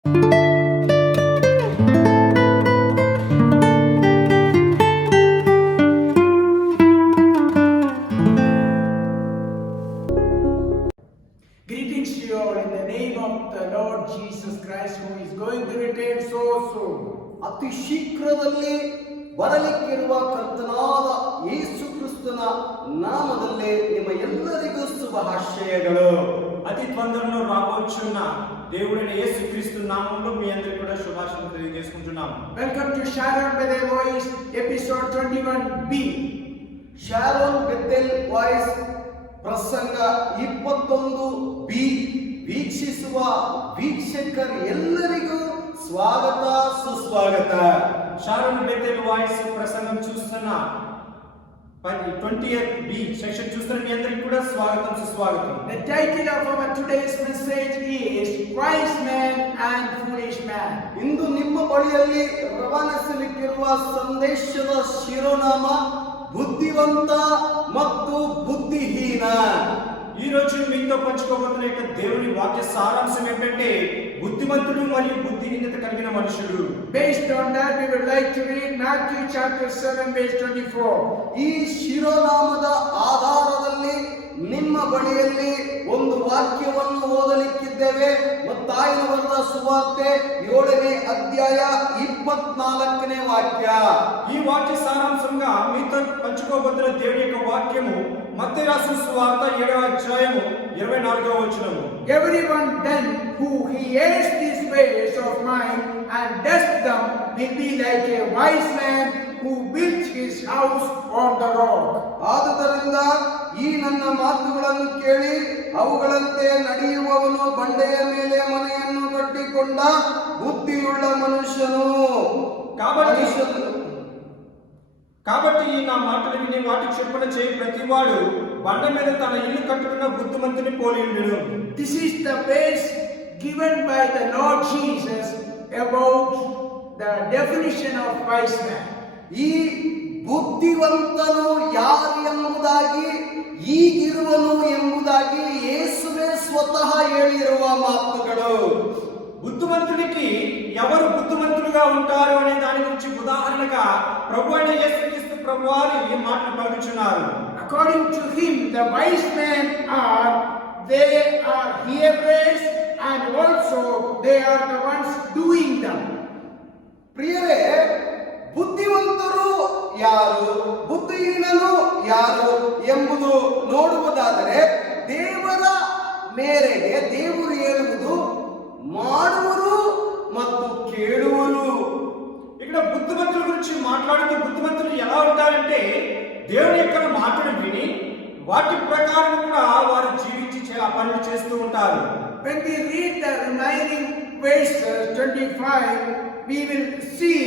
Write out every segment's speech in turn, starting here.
Greetings to you all in the name of the Lord Jesus Christ, who is going to return so soon. ಅತಿ ಶೀಘ್ರದಲ್ಲಿ ಬರಲಿಕ್ಕಿರುವ ಕರ್ತನಾದ ಯೇಸು ಕ್ರಿಸ್ತನ ನಾಮದಲ್ಲಿ ನಿಮ್ಮ ಎಲ್ಲರಿಗೂ శుభాశయಗಳು. అతి త్వరలో రాబోచున్న దేవుడైన యేసుక్రీస్తు నామములో మీ అందరికీ కూడా శుభాశీస్సులు తెలియజేసుకుంటున్నాం. Welcome to Sharon Bethel Voice episode 21B. Sharon Bethel Voice ಪ್ರಸಂಗ 21B ವೀಕ್ಷಿಸುವ ವೀಕ್ಷಕರು ಎಲ್ಲರಿಗೂ స్వాగత సుస్వాగత. షారోన్ బెతెల్ వాయిస్ ప్రసంగం చూస్తున్న 20B సెక్షన్ చూస్తున్న మీ అందరికీ కూడా స్వాగతం సుస్వాగతం. The title of our today's message is Wise Man and Foolish Man. ಇಂದು ನಿಮ್ಮ ಬಳಿಯಲ್ಲಿ ರವಾನಿಸಲಿಕ್ಕಿರುವ ಸಂದೇಶದ ಶಿರೋನಾಮ ಬುದ್ಧಿವಂತ ಮತ್ತು ಬುದ್ಧಿಹೀನ. ఈ రోజు మీతో పంచుకోబోతున్న యొక్క దేవుని వాక్య సారాంశం ఏంటంటే బుద్ధిమంతుడు మరియు బుద్ధిహీనత కలిగిన మనుషుడు. Based on that, we would like to read Matthew chapter 7 verse 24. ಈ ಶಿರೋನಾಮದ ಆಧಾರದಲ್ಲಿ ನಿಮ್ಮ ಬಳಿಯಲ್ಲಿ ಒಂದು ವಾಕ್ಯವನ್ನು ಓದಲಿಕ್ಕಿದ್ದೇವೆ. ಮತ್ತಾಯನ ಬರೆದ ಸುವಾರ್ತೆ 7ನೇ ಅಧ್ಯಾಯ 24ನೇ ವಾಕ್ಯ. ఈ వాక్య సారాంశంగా మీతో పంచుకోబోతున్న దేవుని యొక్క వాక్యము మత్తయి రాసిన సువార్త 7వ అధ్యాయము 24వ వచనము. Everyone then who hears these words of mine and does them will be like a wise man who built his house on the rock. ಆದುದರಿಂದ ಈ ನನ್ನ ಮಾತುಗಳನ್ನು ಕೇಳಿ ಅವುಗಳಂತೆ ನಡೆಯುವವನು ಬಂಡೆಯ ಮೇಲೆ ಮನೆಯನ್ನು ಕಟ್ಟಿಕೊಂಡ ಬುದ್ಧಿಯುಳ್ಳ ಮನುಷ್ಯನು. కాబట్టి నా మాటలు విని వాటికి చొప్పున చేయి ప్రతివాడు బండ మీద తన ఇల్లు కట్టుకున్న బుద్ధిమంతుని పోలి ఉండెను. This is the base given by the Lord Jesus about the definition of wise man. ಈ ಬುದ್ಧಿವಂತನು ಯಾರು ಎಂಬುದಾಗಿ, ಈಗಿರುವನು ಎಂಬುದಾಗಿ ಯೇಸುವೇ ಸ್ವತಃ ಹೇಳಿರುವ ಮಾತುಗಳು. బుద్ధిమంతుడికి ఎవరు బుద్ధిమంతులుగా ఉంటారు అనే దాని గురించి ఉదాహరణగా ప్రభువైన యేసుక్రీస్తు ప్రభువారు ఈ మాటలు పలుకుచున్నారు. According to him, the wise men they are hearers and also they are the ones doing them. ಪ್ರಿಯರೇ, ಬುದ್ಧಿವಂತರು ಯಾರು, ಬುದ್ಧಿಹೀನನು ಯಾರು ಎಂಬುದು ನೋಡುವುದಾದರೆ ದೇವರ ಮೇರೆಗೆ ದೇವರು ಹೇಳುವುದು ಮಾಡುವರು ಮತ್ತು ಕೇಳುವರು. ఇక్కడ బుద్ధిమంతుల గురించి మాట్లాడుతూ బుద్ధిమంతులు ఎలా ఉంటారంటే దేవుని యొక్క మాటను విని వాటి ప్రకారం కూడా వారు జీవించి ఆ పనులు చేస్తూ ఉంటారు. When we read the remaining verses 25, we will see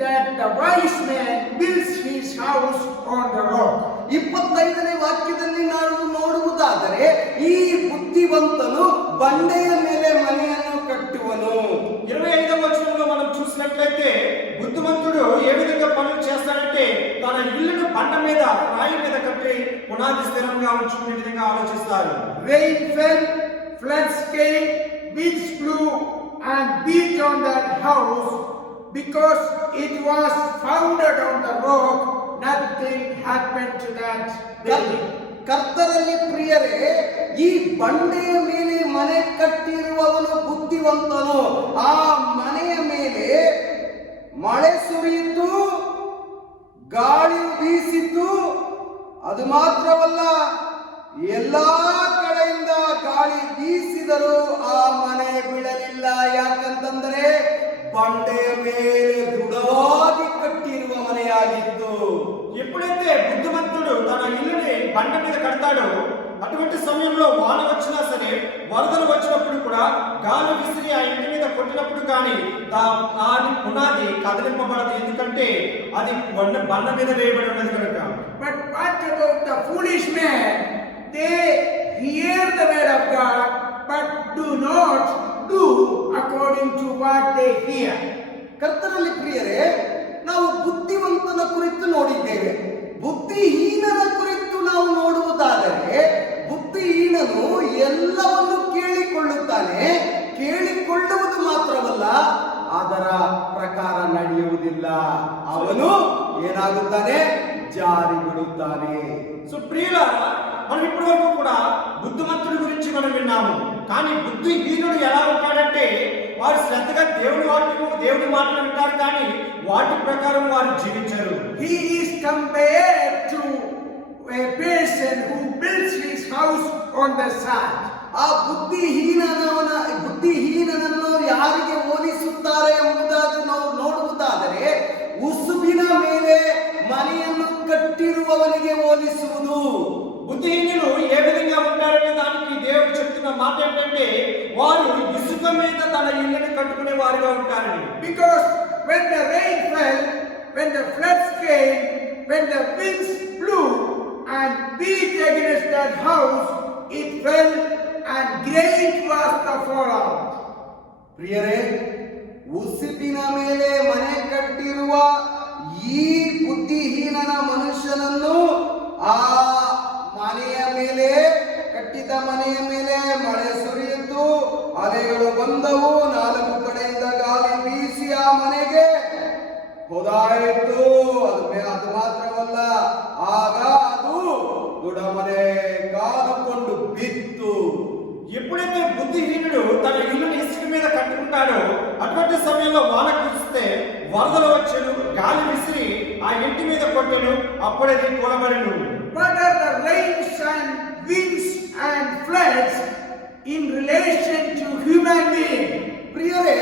that the wise man builds his house on the rock. 25ನೇ ವಾಕ್ಯದಲ್ಲಿ ನಾವು ನೋಡುವುದಾದರೆ ಈ ಬುದ್ಧಿವಂತನು ಬಂಡೆಯ ಮೇಲೆ ಮನೆಯನ್ನು ಕಟ್ಟುವನು. 25వ వచనంలో మనం చూసినట్లయితే బుద్ధిమంతుడు ఏ విధంగా పనులు చేస్తాడంటే తన ఇల్లును బండ మీద రాయి మీద కట్టి పునాది స్థిరంగా ఉంచుకునే విధంగా ఆలోచిస్తారు. Rain fell, floods came, winds blew and beat on that house, because it was founded on the rock. Nothing happened to that building. ಕರ್ತನಲ್ಲಿ ಪ್ರಿಯರೇ, ಈ ಬಂಡೆಯ ಮೇಲೆ ಮನೆ ಕಟ್ಟಿರುವವನು ಬುದ್ಧಿವಂತನು. ಆ ಮನೆಯ ಮೇಲೆ ಮಳೆ ಸುರಿಯಿತು, ಗಾಳಿ ಬೀಸಿತು. ಅದು ಮಾತ್ರವಲ್ಲ, ಎಲ್ಲಾ ಕಡೆಯಿಂದ ಗಾಳಿ ಬೀಸಿದರೂ ಆ ಮನೆ ಬೀಳಲಿಲ್ಲ. ಯಾಕಂತಂದ್ರೆ ಬಂಡೆಯ ಮೇಲೆ ದೃಢವಾಗಿ ಕಟ್ಟಿರುವ ಮನೆಯಾಗಿತ್ತು. ఎప్పుడైతే బుద్ధిమంతుడు తన ఇల్లుని బండ మీద కడతాడో అటువంటి సమయంలో వాన వచ్చినా సరే, వరదలు వచ్చినప్పుడు కూడా గాలి విసిరి ఆ ఇంటి మీద కొట్టినప్పుడు కానీ దాని పునాది కదిలింపబడదు. ఎందుకంటే అది బండ మీద వేయబడి ఉన్నది కనుక. But what about the foolish man? They hear the word of God but do not do according to what they hear. ಕರ್ತನಲ್ಲಿ ಪ್ರಿಯರೇ, ನಾವು ಬುದ್ಧಿವಂತನ ಕುರಿತು ನೋಡಿದ್ದೇವೆ. ಬುದ್ಧಿಹೀನನ ಕುರಿತು ನಾವು ನೋಡುವುದಾದರೆ, ಬುದ್ಧಿಹೀನನು ಎಲ್ಲವನ್ನು ಕೇಳಿಕೊಳ್ಳುತ್ತಾನೆ. ಕೇಳಿಕೊಳ್ಳುವುದು ಮಾತ್ರವಲ್ಲ, ಅವನೇನಾಗುತ್ತಾನೆ, ಜಾರಿ ಬಿಡುತ್ತಾನೆ. సో ప్రియులారా, మనం ఇప్పటి వరకు కూడా బుద్ధిమంతుడి గురించి మనం విన్నాము. కానీ బుద్ధిహీనుడు ఎలా ఉంటాడంటే వారు శ్రద్ధగా దేవుని వాక్యము దేవుని మాటలు వింటారు, కానీ వాటి ప్రకారం వారు జీవించరు. He is compared to a person who builds his house on the sand. ಆ ಬುದ್ಧಿಹೀನನನ್ನು ಯಾರಿಗೆ ಹೋಲಿಸುತ್ತಾರೆ ಎಂಬುದಾಗಿ ನಾವು ನೋಡುವುದಾದರೆ ಉಸುಬಿನ ಮೇಲೆ ಮನೆಯನ್ನು ಕಟ್ಟಿರುವವನಿಗೆ ಹೋಲಿಸುವುದು. బుద్ధిహీనులు ఏ విధంగా ఉంటారనే దానికి దేవుడు చెప్తున్న మాట ఏంటంటే వారు ఇసుక మీద తన ఇల్లుని కట్టుకునే వారిగా ఉంటారని. Because when the rain fell, when the floods came, when the winds blew and beat against that house, it fell and great was the fallout. ಪ್ರಿಯರೇ, ಉಸುಬಿನ ಮೇಲೆ ಮನೆ ಕಟ್ಟಿರುವ ಈ ಬುದ್ಧಿಹೀನನ ಮನುಷ್ಯನನ್ನು ಆ ಮನೆಯ ಮೇಲೆ ಕಟ್ಟಿದ ಮನೆಯ ಮೇಲೆ ಮಳೆ ಸುರಿಯಿತು, ಅಲೆಗಳು ಬಂದವು, 4 ಕಡೆಯಿಂದ ಗಾಳಿ ಬೀಸಿ ಆ ಮನೆಗೆ ಹೋದಾಯಿತು. ಅದು ಮಾತ್ರವಲ್ಲ, ಆಗ ಅದು ಗುಡಮನೆ ಕಾದುಕೊಂಡು ಬಿತ್ತು. ఎప్పుడైతే బుద్ధిహీనుడు తన ఇల్లుని ఇసుక మీద కట్టుకుంటాడో అటువంటి సమయంలో వాన కురిస్తే వరదలు వచ్చెను, గాలి విసిరి ఆ ఇంటి మీద కొట్టెను, అప్పుడది కూలబడెను. What are the rains and winds and floods in relation to human being? ಪ್ರಿಯರೇ,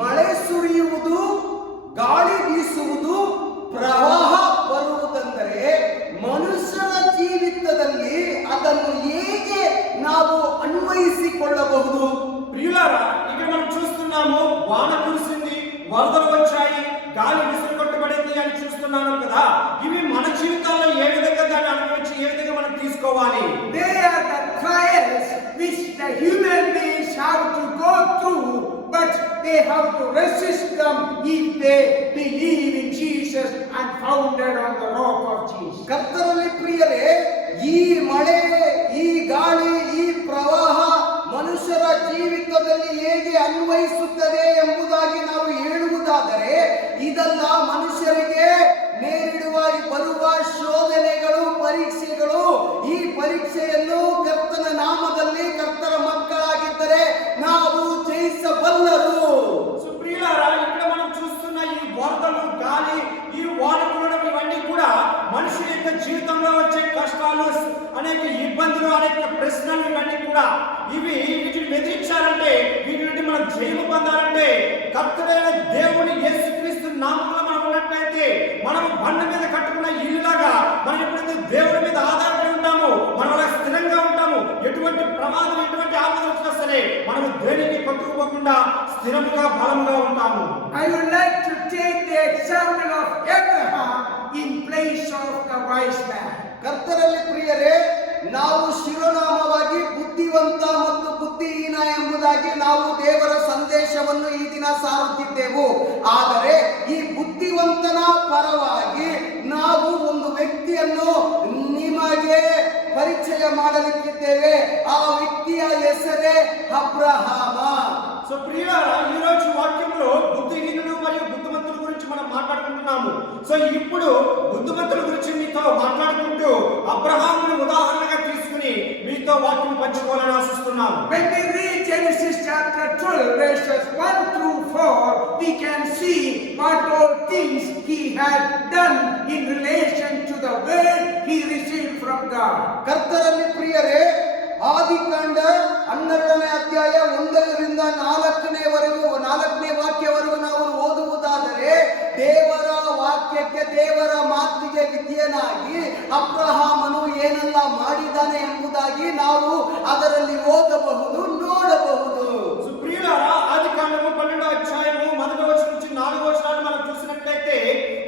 ಮಳೆ ಸುರಿಯುವುದು, ಗಾಳಿ ಬೀಸುವುದು, ಪ್ರವಾಹ ಬರುವುದೆಂದರೆ ಮನುಷ್ಯನ ಜೀವಿತದಲ್ಲಿ ಅದನ್ನು ಹೇಗೆ ನಾವು ಅನ್ವಯಿಸಿಕೊಳ್ಳಬಹುದು? ప్రియులారా, ఇక్కడ మనం చూస్తున్నాము వాన కురిసింది, వరదలు వచ్చాయి, గాలి విసిరి కొట్టబడింది అని చూస్తున్నాము కదా. ఇవి మన జీవితాల్లో ఏ విధంగా దాన్ని అనుభవించి ఏ విధంగా మనం తీసుకోవాలి? They are the trials which the human beings have to go through, but they have to resist them if they believe in Jesus and founded on the rock of Jesus. ಕರ್ತನಲ್ಲಿ ಪ್ರಿಯರೇ, ಈ ಮಳೆ, ಈ ಗಾಳಿ, ಈ ಪ್ರವಾಹ ಮನುಷ್ಯರ ಜೀವಿತದಲ್ಲಿ ಹೇಗೆ ಅನ್ವಯಿಸುತ್ತದೆ ಎಂಬುದಾಗಿ ನಾವು ಹೇಳುವುದಾದರೆ, ಇದೆಲ್ಲ ಮನುಷ್ಯರಿಗೆ ನೇರಿಡುವ ಬರುವ ಶೋಧನೆಗಳು, ಪರೀಕ್ಷೆಗಳು. ಈ ಪರೀಕ್ಷೆಯನ್ನು ಕರ್ತನ ನಾಮದಲ್ಲಿ ಕರ್ತರ ಮಕ್ಕಳಾಗಿದ್ದರೆ ನಾವು ಜಯಿಸಬಲ್ಲರು. ప్రియులారా, ఇక్కడ మనం చూస్తున్న ఈ వరదలు, గాలి, ఈ వాన కురవడం ఇవన్నీ కూడా మనిషి యొక్క జీవితంలో వచ్చే కష్టాలు, అనేక ఇబ్బందులు, అనేక ప్రశ్నలు, ఇవన్నీ కూడా వీటిని ఎదిరించాలంటే, వీటి నుండి మనం జయము పొందాలంటే కర్తడైన దేవుని యేసుక్రీస్తు నామములో మనం ఉన్నట్లయితే మనం బండ మీద కట్టుకున్న ఇల్లులాగా మనం ఎప్పుడైతే దేవుడి మీద ఆధారపడి ఉంటామో మనం అలా స్థిరంగా ఉంటాము. ఎటువంటి ప్రమాదం, ఎటువంటి ఆపద వచ్చినా సరే మనం దేనికి కొట్టుకుపోకుండా స్థిరముగా బలముగా ఉంటాము. I would like to take the example of Abraham in place of the wise man. ಕರ್ತರಲ್ಲಿ ಪ್ರಿಯರೇ, ನಾವು ಶಿರೋನಾಮವಾಗಿ ಬುದ್ಧಿವಂತ ಮತ್ತು ಬುದ್ಧಿಹೀನ ಎಂಬುದಾಗಿ ನಾವು ದೇವರ ಸಂದೇಶವನ್ನು ಈ ದಿನ ಸಾರುತ್ತಿದ್ದೆವು. ಆದರೆ ಈ ಬುದ್ಧಿವಂತನ ಪರವಾಗಿ ನಾವು ಒಂದು ವ್ಯಕ್ತಿಯನ್ನು ನಿಮಗೆ ಪರಿಚಯ ಮಾಡಲಿಕ್ಕಿದ್ದೇವೆ. ಆ ವ್ಯಕ್ತಿಯ ಹೆಸರೇ ಅಬ್ರಹಾಮ. సో ప్రియులారా, ఈ రోజు వాక్యంలో బుద్ధిహీనుడు మరియు బుద్ధిమంతుల గురించి మనం మాట్లాడుకుంటున్నాము. సో ఇప్పుడు బుద్ధిమంతుల గురించి మీతో మాట్లాడుకుంటూ అబ్రహామును ఉదాహరణగా తీసుకుని మీతో వాక్యం పంచుకోవాలని ఆశిస్తున్నాను. When we read Genesis chapter 12 verses 1 through 4, we can see what all things he had done in relation to the word he received from God. ಕರ್ತರಲ್ಲಿ ಪ್ರಿಯರೇ, ಆದಿಕಾಂಡ 12ನೇ ಅಧ್ಯಾಯ 1ರಿಂದ 4ನೇ ವಾಕ್ಯವರೆಗೂ ನಾವು ಓದುವುದಾದರೆ, ದೇವರ ವಾಕ್ಯಕ್ಕೆ, ದೇವರ ಮಾತಿಗೆ ವಿಧೇಯನಾಗಿ ಅಬ್ರಹಾಮನು ಏನೆಲ್ಲ ಮಾಡಿದ್ದಾನೆ ಎಂಬುದಾಗಿ ನಾವು ಅದರಲ್ಲಿ ಓದಬಹುದು, ನೋಡಬಹುದು. ప్రియులారా, ఆదికాండము 12వ అధ్యాయము 1వ వచనం నుంచి 4వ వచనాన్ని మనం చూసినట్లయితే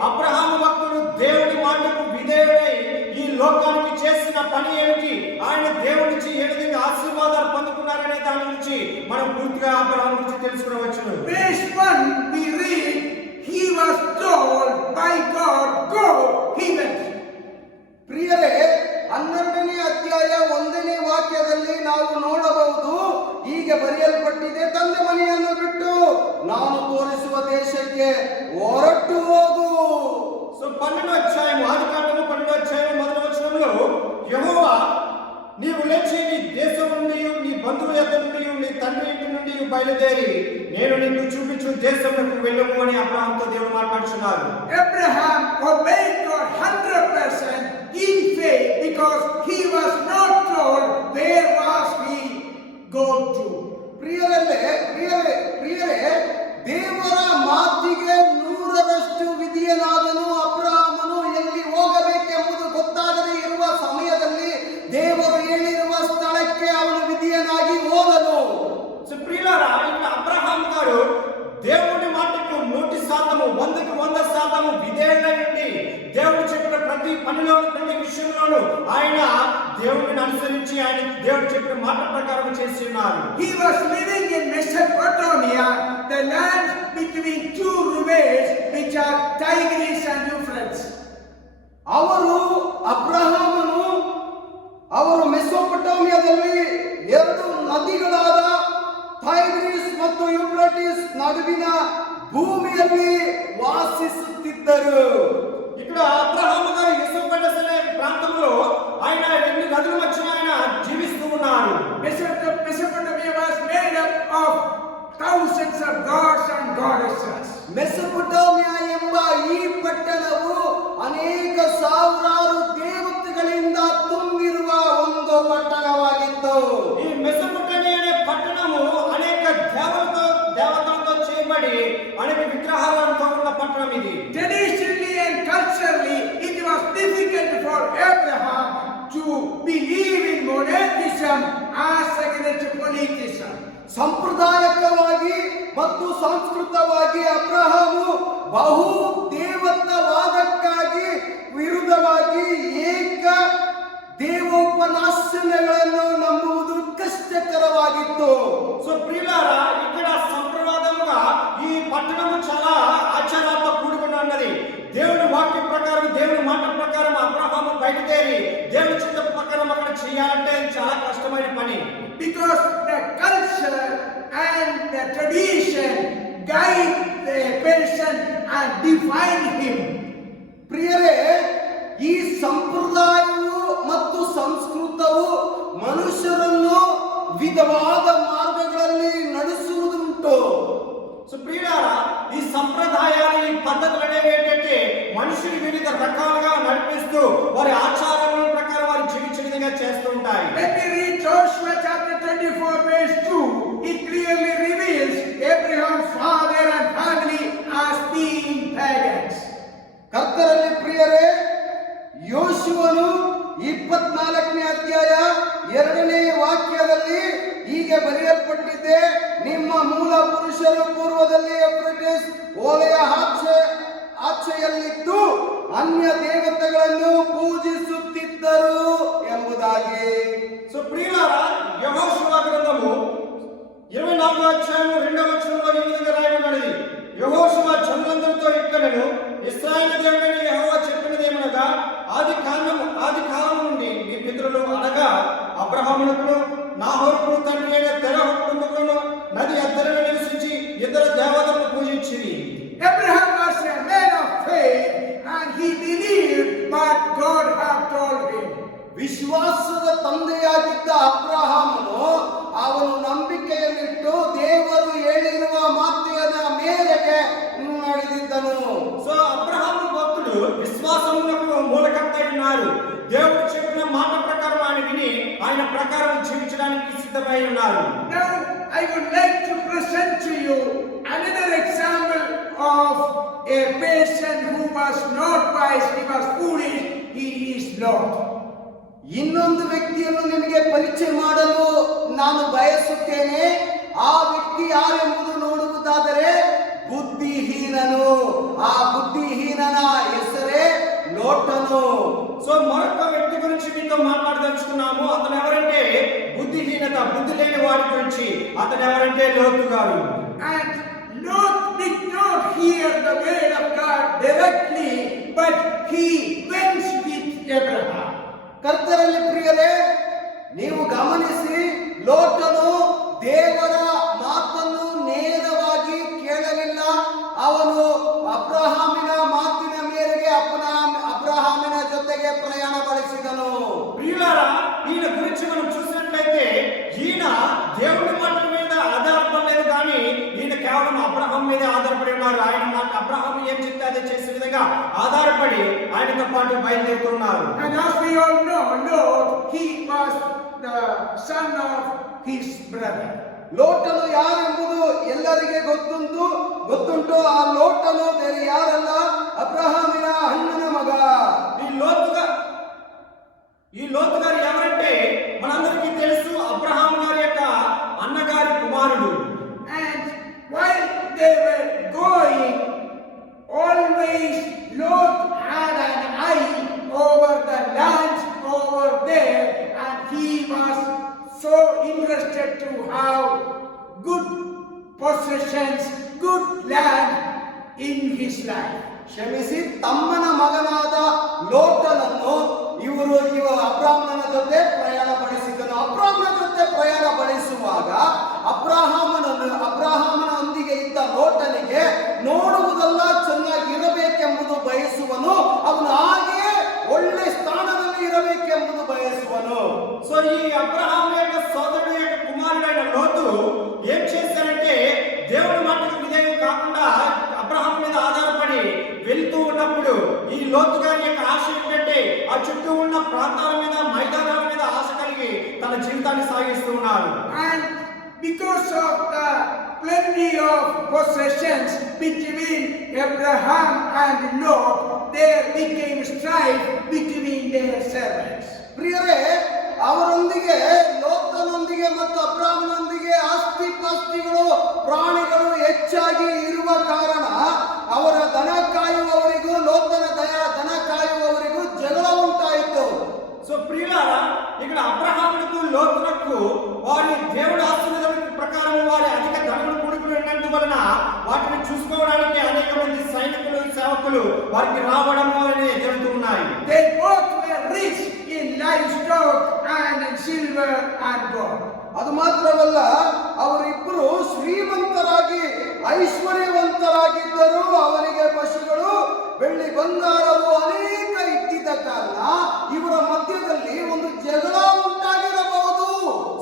అబ్రహాము భక్తుడు దేవుని మాటకు విధేయుడై ఈ లోకానికి చేసిన పని ఏమిటి, ఆయన దేవుడి నుంచి ఏ విధంగా ఆశీర్వాదాలు పొందుకున్నారనే దాని గురించి మనం పూర్తిగా అబ్రహాము గురించి తెలుసుకోవచ్చు. Verse 1 we read, he was told by God, go, he went. ಪ್ರಿಯರೇ, 12ನೇ ಅಧ್ಯಾಯ 1ನೇ ವಾಕ್ಯದಲ್ಲಿ ನಾವು ನೋಡಬಹುದು, ಹೀಗೆ ಬರೆಯಲ್ಪಟ್ಟಿದೆ, ತಂದೆ ಮನೆಯನ್ನು ಬಿಟ್ಟು ನಾನು ತೋರಿಸುವ ದೇಶಕ್ಕೆ ಹೊರಟು ಹೋಗು. సో బయలుదేరి నేను నీకు చూపించు దేశంలోకి వెళ్ళము అని అబ్రహాంతో దేవుడు మాట్లాడుతున్నారు. Abraham obeyed God 100% in faith because he was not told where was he go to. ಪ್ರಿಯರೇ ದೇವರ ಮಾತಿಗೆ 100ರಷ್ಟು ವಿಧಿಯನಾದನು. ಅಬ್ರಹಾಮನು ಎಲ್ಲಿ ಹೋಗಬೇಕೆಂಬುದು ಗೊತ್ತಾಗದೇ ಇರುವ ಸಮಯದಲ್ಲಿ ದೇವರು ಹೇಳಿರುವ ಸ್ಥಳಕ್ಕೆ ಅವನು ವಿಧಿಯನಾಗಿ ಹೋದನು. ప్రియులారా, ఇక్కడ అబ్రహాం గారు దేవుడి మాటకు 100%, 100కి 100% విధేయుడైంది. దేవుడు చెప్పిన ప్రతి పనిలోను, ప్రతి విషయంలోనూ ఆయన దేవుడిని అనుసరించి ఆయన దేవుడు చెప్పిన మాట ప్రకారం చేసి ఉన్నారు. He was living in Mesopotamia, the land between two rivers which are Tigris and Euphrates. ಅವರು ಮೆಸೊಪೊಟೇಮಿಯಾದಲ್ಲಿ 2 ನದಿಗಳಾದ ಟೈಗ್ರಿಸ್ ಮತ್ತು ಯೂಫ್ರಟಿಸ್ ನಡುವಿನ ಭೂಮಿಯಲ್ಲಿ ವಾಸಿಸುತ್ತಿದ್ದರು. ఇక్కడ అబ్రహాము గారు మెసొపొటేమియా అనే ప్రాంతంలో ఆయన 2 నదుల మధ్య ఆయన జీవిస్తూ ఉన్నారు. Mesopotamia was made up of thousands of gods and goddesses. ಮೆಸೊಪೊಟೇಮಿಯಾ ಎಂಬ ಈ ಪಟ್ಟಣವು ಅನೇಕ ಸಾವಿರಾರು ದೇವತೆಗಳಿಂದ ತುಂಬಿರುವ ಒಂದು ಪಟ್ಟಣವಾಗಿತ್ತು. ఈ మెసొపొటేమియా అనే పట్టణము అనేక దేవతలతో చేయబడి అనేక విగ్రహాలతో ఉన్న పట్టణం ఇది. Traditionally and culturally, it was difficult for Abraham to believe in monotheism as against polytheism. ಸಂಪ್ರದಾಯಕವಾಗಿ ಮತ್ತು ಸಾಂಸ್ಕೃತಿಕವಾಗಿ ಅಬ್ರಹಾಮು ಬಹು ದೇವತ್ವವಾದಕ್ಕಾಗಿ ವಿರುದ್ಧವಾಗಿ ಏಕ ದೇವೋಪನಾಸನೆಗಳನ್ನು ನಂಬುವುದು ಕಷ್ಟಕರವಾಗಿತ್ತು. సో ప్రియులారా, ఇక్కడ సంప్రదాయముగా ఈ పట్టణము చాలా ఆచారాలతో కూడుకుని ఉన్నది. దేవుని వాక్యం ప్రకారం, దేవుని మాట ప్రకారం అబ్రహాము బయలుదేరి దేవుని చిత్త ప్రకారం అక్కడ చేయాలంటే చాలా కష్టమైన పని. Because the culture and the tradition guide the person and define him. ಪ್ರಿಯರೇ, ಈ ಸಂಪ್ರದಾಯವು ಮತ್ತು ಸಂಸ್ಕೃತವು ಮನುಷ್ಯರನ್ನು ವಿಧವಾದ ಮಾರ್ಗಗಳಲ್ಲಿ ನಡೆಸುವುದುಂಟು. సో ప్రియులారా, ఈ సంప్రదాయాలు, ఈ పద్ధతులు అనేవి ఏంటంటే మనుషులు వివిధ రకాలుగా నడిపిస్తూ వారి ఆచారాల ప్రకారం వారు జీవించే విధంగా చేస్తూ ఉంటాయి. Let me read Joshua chapter 24 verse 2. It clearly reveals Abraham's father and family as being pagans. ಕರ್ತರಲ್ಲಿ ಪ್ರಿಯರೇ, ಯೋಶುವನು 24ನೇ ಅಧ್ಯಾಯ 2ನೇ ವಾಕ್ಯದಲ್ಲಿ ಹೀಗೆ ಬರೆಯಲ್ಪಟ್ಟಿದೆ: ನಿಮ್ಮ ಮೂಲ ಪುರುಷರು ಪೂರ್ವದಲ್ಲಿ ಯೂಫ್ರಟಿಸ್ ಹೊಳೆಯ ಆಚೆಯಲ್ಲಿದ್ದು ಅನ್ಯ ದೇವತೆಗಳನ್ನು ಪೂಜಿಸುತ್ತಿದ್ದರು ಎಂಬುದಾಗಿ. సో ప్రియులారా, యెహోషువ గ్రంథము 24వ అధ్యాయం 2వ వచనంలో ఈ విధంగా రాయబడినది: యెహోషువ జనులందరితో ఇట్లనెను, ఇశ్రాయేలు దేవుడైన యెహోవా చెప్పినదేమనగా, ఆది కాలం నుండి మీ పితరులు అనగా అబ్రహామునకును నాహోరుకును తండ్రి అయిన తెరహు కుటుంబములను నది అద్దరిలో నివసించి ఇద్దరు దేవతలను పూజించిరి. Abraham was a man of faith and he believed what God had told him. ವಿಶ್ವಾಸದ ತಂದೆಯಾಗಿದ್ದ ಅಬ್ರಹಾಮನು ಅವನು ನಂಬಿಕೆಯನ್ನಿಟ್ಟು ದೇವರು ಹೇಳಿರುವ ಮಾತಿನ ಮೇರೆಗೆ ನಡೆದಿದ್ದನು. సో అబ్రహాము భక్తుడు విశ్వాసమునకు మూలకర్త ఉన్నారు. దేవుడు చెప్పిన మాట ప్రకారం ఆయన విని ఆయన ప్రకారం జీవించడానికి సిద్ధమై ఉన్నారు. Now I would like to present to you another example of a person who was not wise, he was foolish, he is not. ಇನ್ನೊಂದು ವ್ಯಕ್ತಿಯನ್ನು ನಿಮಗೆ ಪರಿಚಯ ಮಾಡಲು ನಾನು ಬಯಸುತ್ತೇನೆ. ಆ ವ್ಯಕ್ತಿ ಯಾರೆಂಬುದು ನೋಡುವುದಾದರೆ ಬುದ್ಧಿಹೀನನು. ಆ ಬುದ್ಧಿಹೀನನ ಹೆಸರೇ ಲೋಟನು. సో మరొక వ్యక్తి గురించి మీతో మాట్లాడదలుచుకున్నాము. అతను ఎవరంటే బుద్ధిహీనత, బుద్ధి లేని వాడి గురించి. అతను ఎవరంటే లోతు గారు. And Lot did not hear the word of God directly, but he went with Abraham. ಕರ್ತರಲ್ಲಿ ಪ್ರಿಯರೇ, ನೀವು ಗಮನಿಸಿ, ಲೋಟನು ದೇವರ ಮಾತನ್ನು ನೇರವಾಗಿ ಕೇಳಲಿಲ್ಲ. ಅವನು ಅಬ್ರಹಾಮಿನ ಮಾತಿನ ಮೇರೆಗೆ ಅಬ್ರಹಾಮಿನ ಜೊತೆಗೆ ಪ್ರಯಾಣ ಬೆಳೆಸಿದನು. ప్రియులారా, ఈయన గురించి మనం చూసినట్లయితే ఈయన దేవుని మాట మీద ఆధారపడలేదు కేవలం అబ్రహాం మీదే ఆధారపడి ఉన్నారు. ఆయన మాట అబ్రహాం ఏం చెప్తే అదే చేసే విధంగా ఆధారపడి ఆయనతో పాటు బయలుదేరుతున్నారు. And as we all know, Lot, he was the son of his brother. ಲೋಟನು ಯಾರೆಂಬುದು ಎಲ್ಲರಿಗೆ ಗೊತ್ತುಂಟು. ಆ ಲೋಟನು ಬೇರೆ ಯಾರಲ್ಲ, ಅಬ್ರಹಾಮಿನ ಅಣ್ಣನ ಮಗ. ఈ లోతు గారు ఎవరంటే మనందరికీ తెలుసు, అబ్రహాం గారి యొక్క అన్నగారి కుమారుడు. And while they were going, always Lot had an eye over the land over there, and he was so interested to have good possessions, good land in his life. ಕ್ಷಮಿಸಿ, ತಮ್ಮನ ಮಗನಾದ ಲೋಟನನ್ನು ಇವ ಅಬ್ರಾಹ್ಮನ ಜೊತೆ ಪ್ರಯಾಣ ಪಡಿಸಿದನು. ಅಬ್ರಾಹ್ಮನ ಜೊತೆ ಪ್ರಯಾಣ ಪಡಿಸುವಾಗ ಅಬ್ರಾಹ್ಮನೊಂದಿಗೆ ಇದ್ದ ಲೋಟನಿಗೆ ನೋಡುವುದೆಲ್ಲ ಚೆನ್ನಾಗಿರಬೇಕೆಂಬುದು ಬಯಸುವನು. ಅವನು ಹಾಗೆಯೇ ಒಳ್ಳೆ ಸ್ಥಾನದಲ್ಲಿ ಇರಬೇಕೆಂಬುದು ಬಯಸುವನು. సో ఈ అబ్రహాం యొక్క సోదరుడు యొక్క కుమారుడైన లోతు ఏం చేశారంటే, దేవుడి మాటకు విధేయం కాకుండా అబ్రహాం మీద ఆధారపడి వెళ్తూ ఉన్నప్పుడు ఈ లోతు గారి యొక్క ఆశ ఏంటంటే ఆ చుట్టూ ఉన్న ప్రాంతాల మీద, మైదానాల మీద ఆశ కలిగి తన జీవితాన్ని సాగిస్తూ ఉన్నారు. And because of the plenty of possessions between Abraham and Lot, there became strife between their servants. ಪ್ರಿಯರೇ, ಅವರೊಂದಿಗೆ ಲೋಟನೊಂದಿಗೆ ಮತ್ತು ಅಬ್ರಾಹ್ಮನೊಂದಿಗೆ ಆಸ್ತಿ ಪಾಸ್ತಿಗಳು, ಪ್ರಾಣಿಗಳು ಹೆಚ್ಚಾಗಿ ಇರುವ ಕಾರಣ ಅವರ ದನ ಕಾಯುವವರಿಗೂ ಲೋಟನ ದನ ಕಾಯುವವರಿಗೂ ಜಗಳ ಉಂಟಾಯಿತು. సో ప్రియులారా, ఇక్కడ అబ్రహాముకు లోతునకు వారి దేవుడి ఆశీర్వాదం ప్రకారం వారి అధిక ధనము కూడుకున్నట్టు వలన వాటిని చూసుకోవడానికి అనేక మంది సైనికులు, సేవకులు వారికి రావడం అనేది జరుగుతున్నాయి. They both were rich in livestock and in silver and gold. ಅದು ಮಾತ್ರವಲ್ಲ, ಅವರಿಬ್ಬರು ಶ್ರೀಮಂತರಾಗಿ ಐಶ್ವರ್ಯವಂತರಾಗಿದ್ದರು. ಅವರಿಗೆ ಪಶುಗಳು, ಬೆಳ್ಳಿ, ಬಂಗಾರವು ಅನೇಕ ಇದ್ದಿದ್ದ ಕಾರಣ ಇವರ ಮಧ್ಯದಲ್ಲಿ ಒಂದು ಜಗಳ ಉಂಟಾಗಿರಬಹುದು.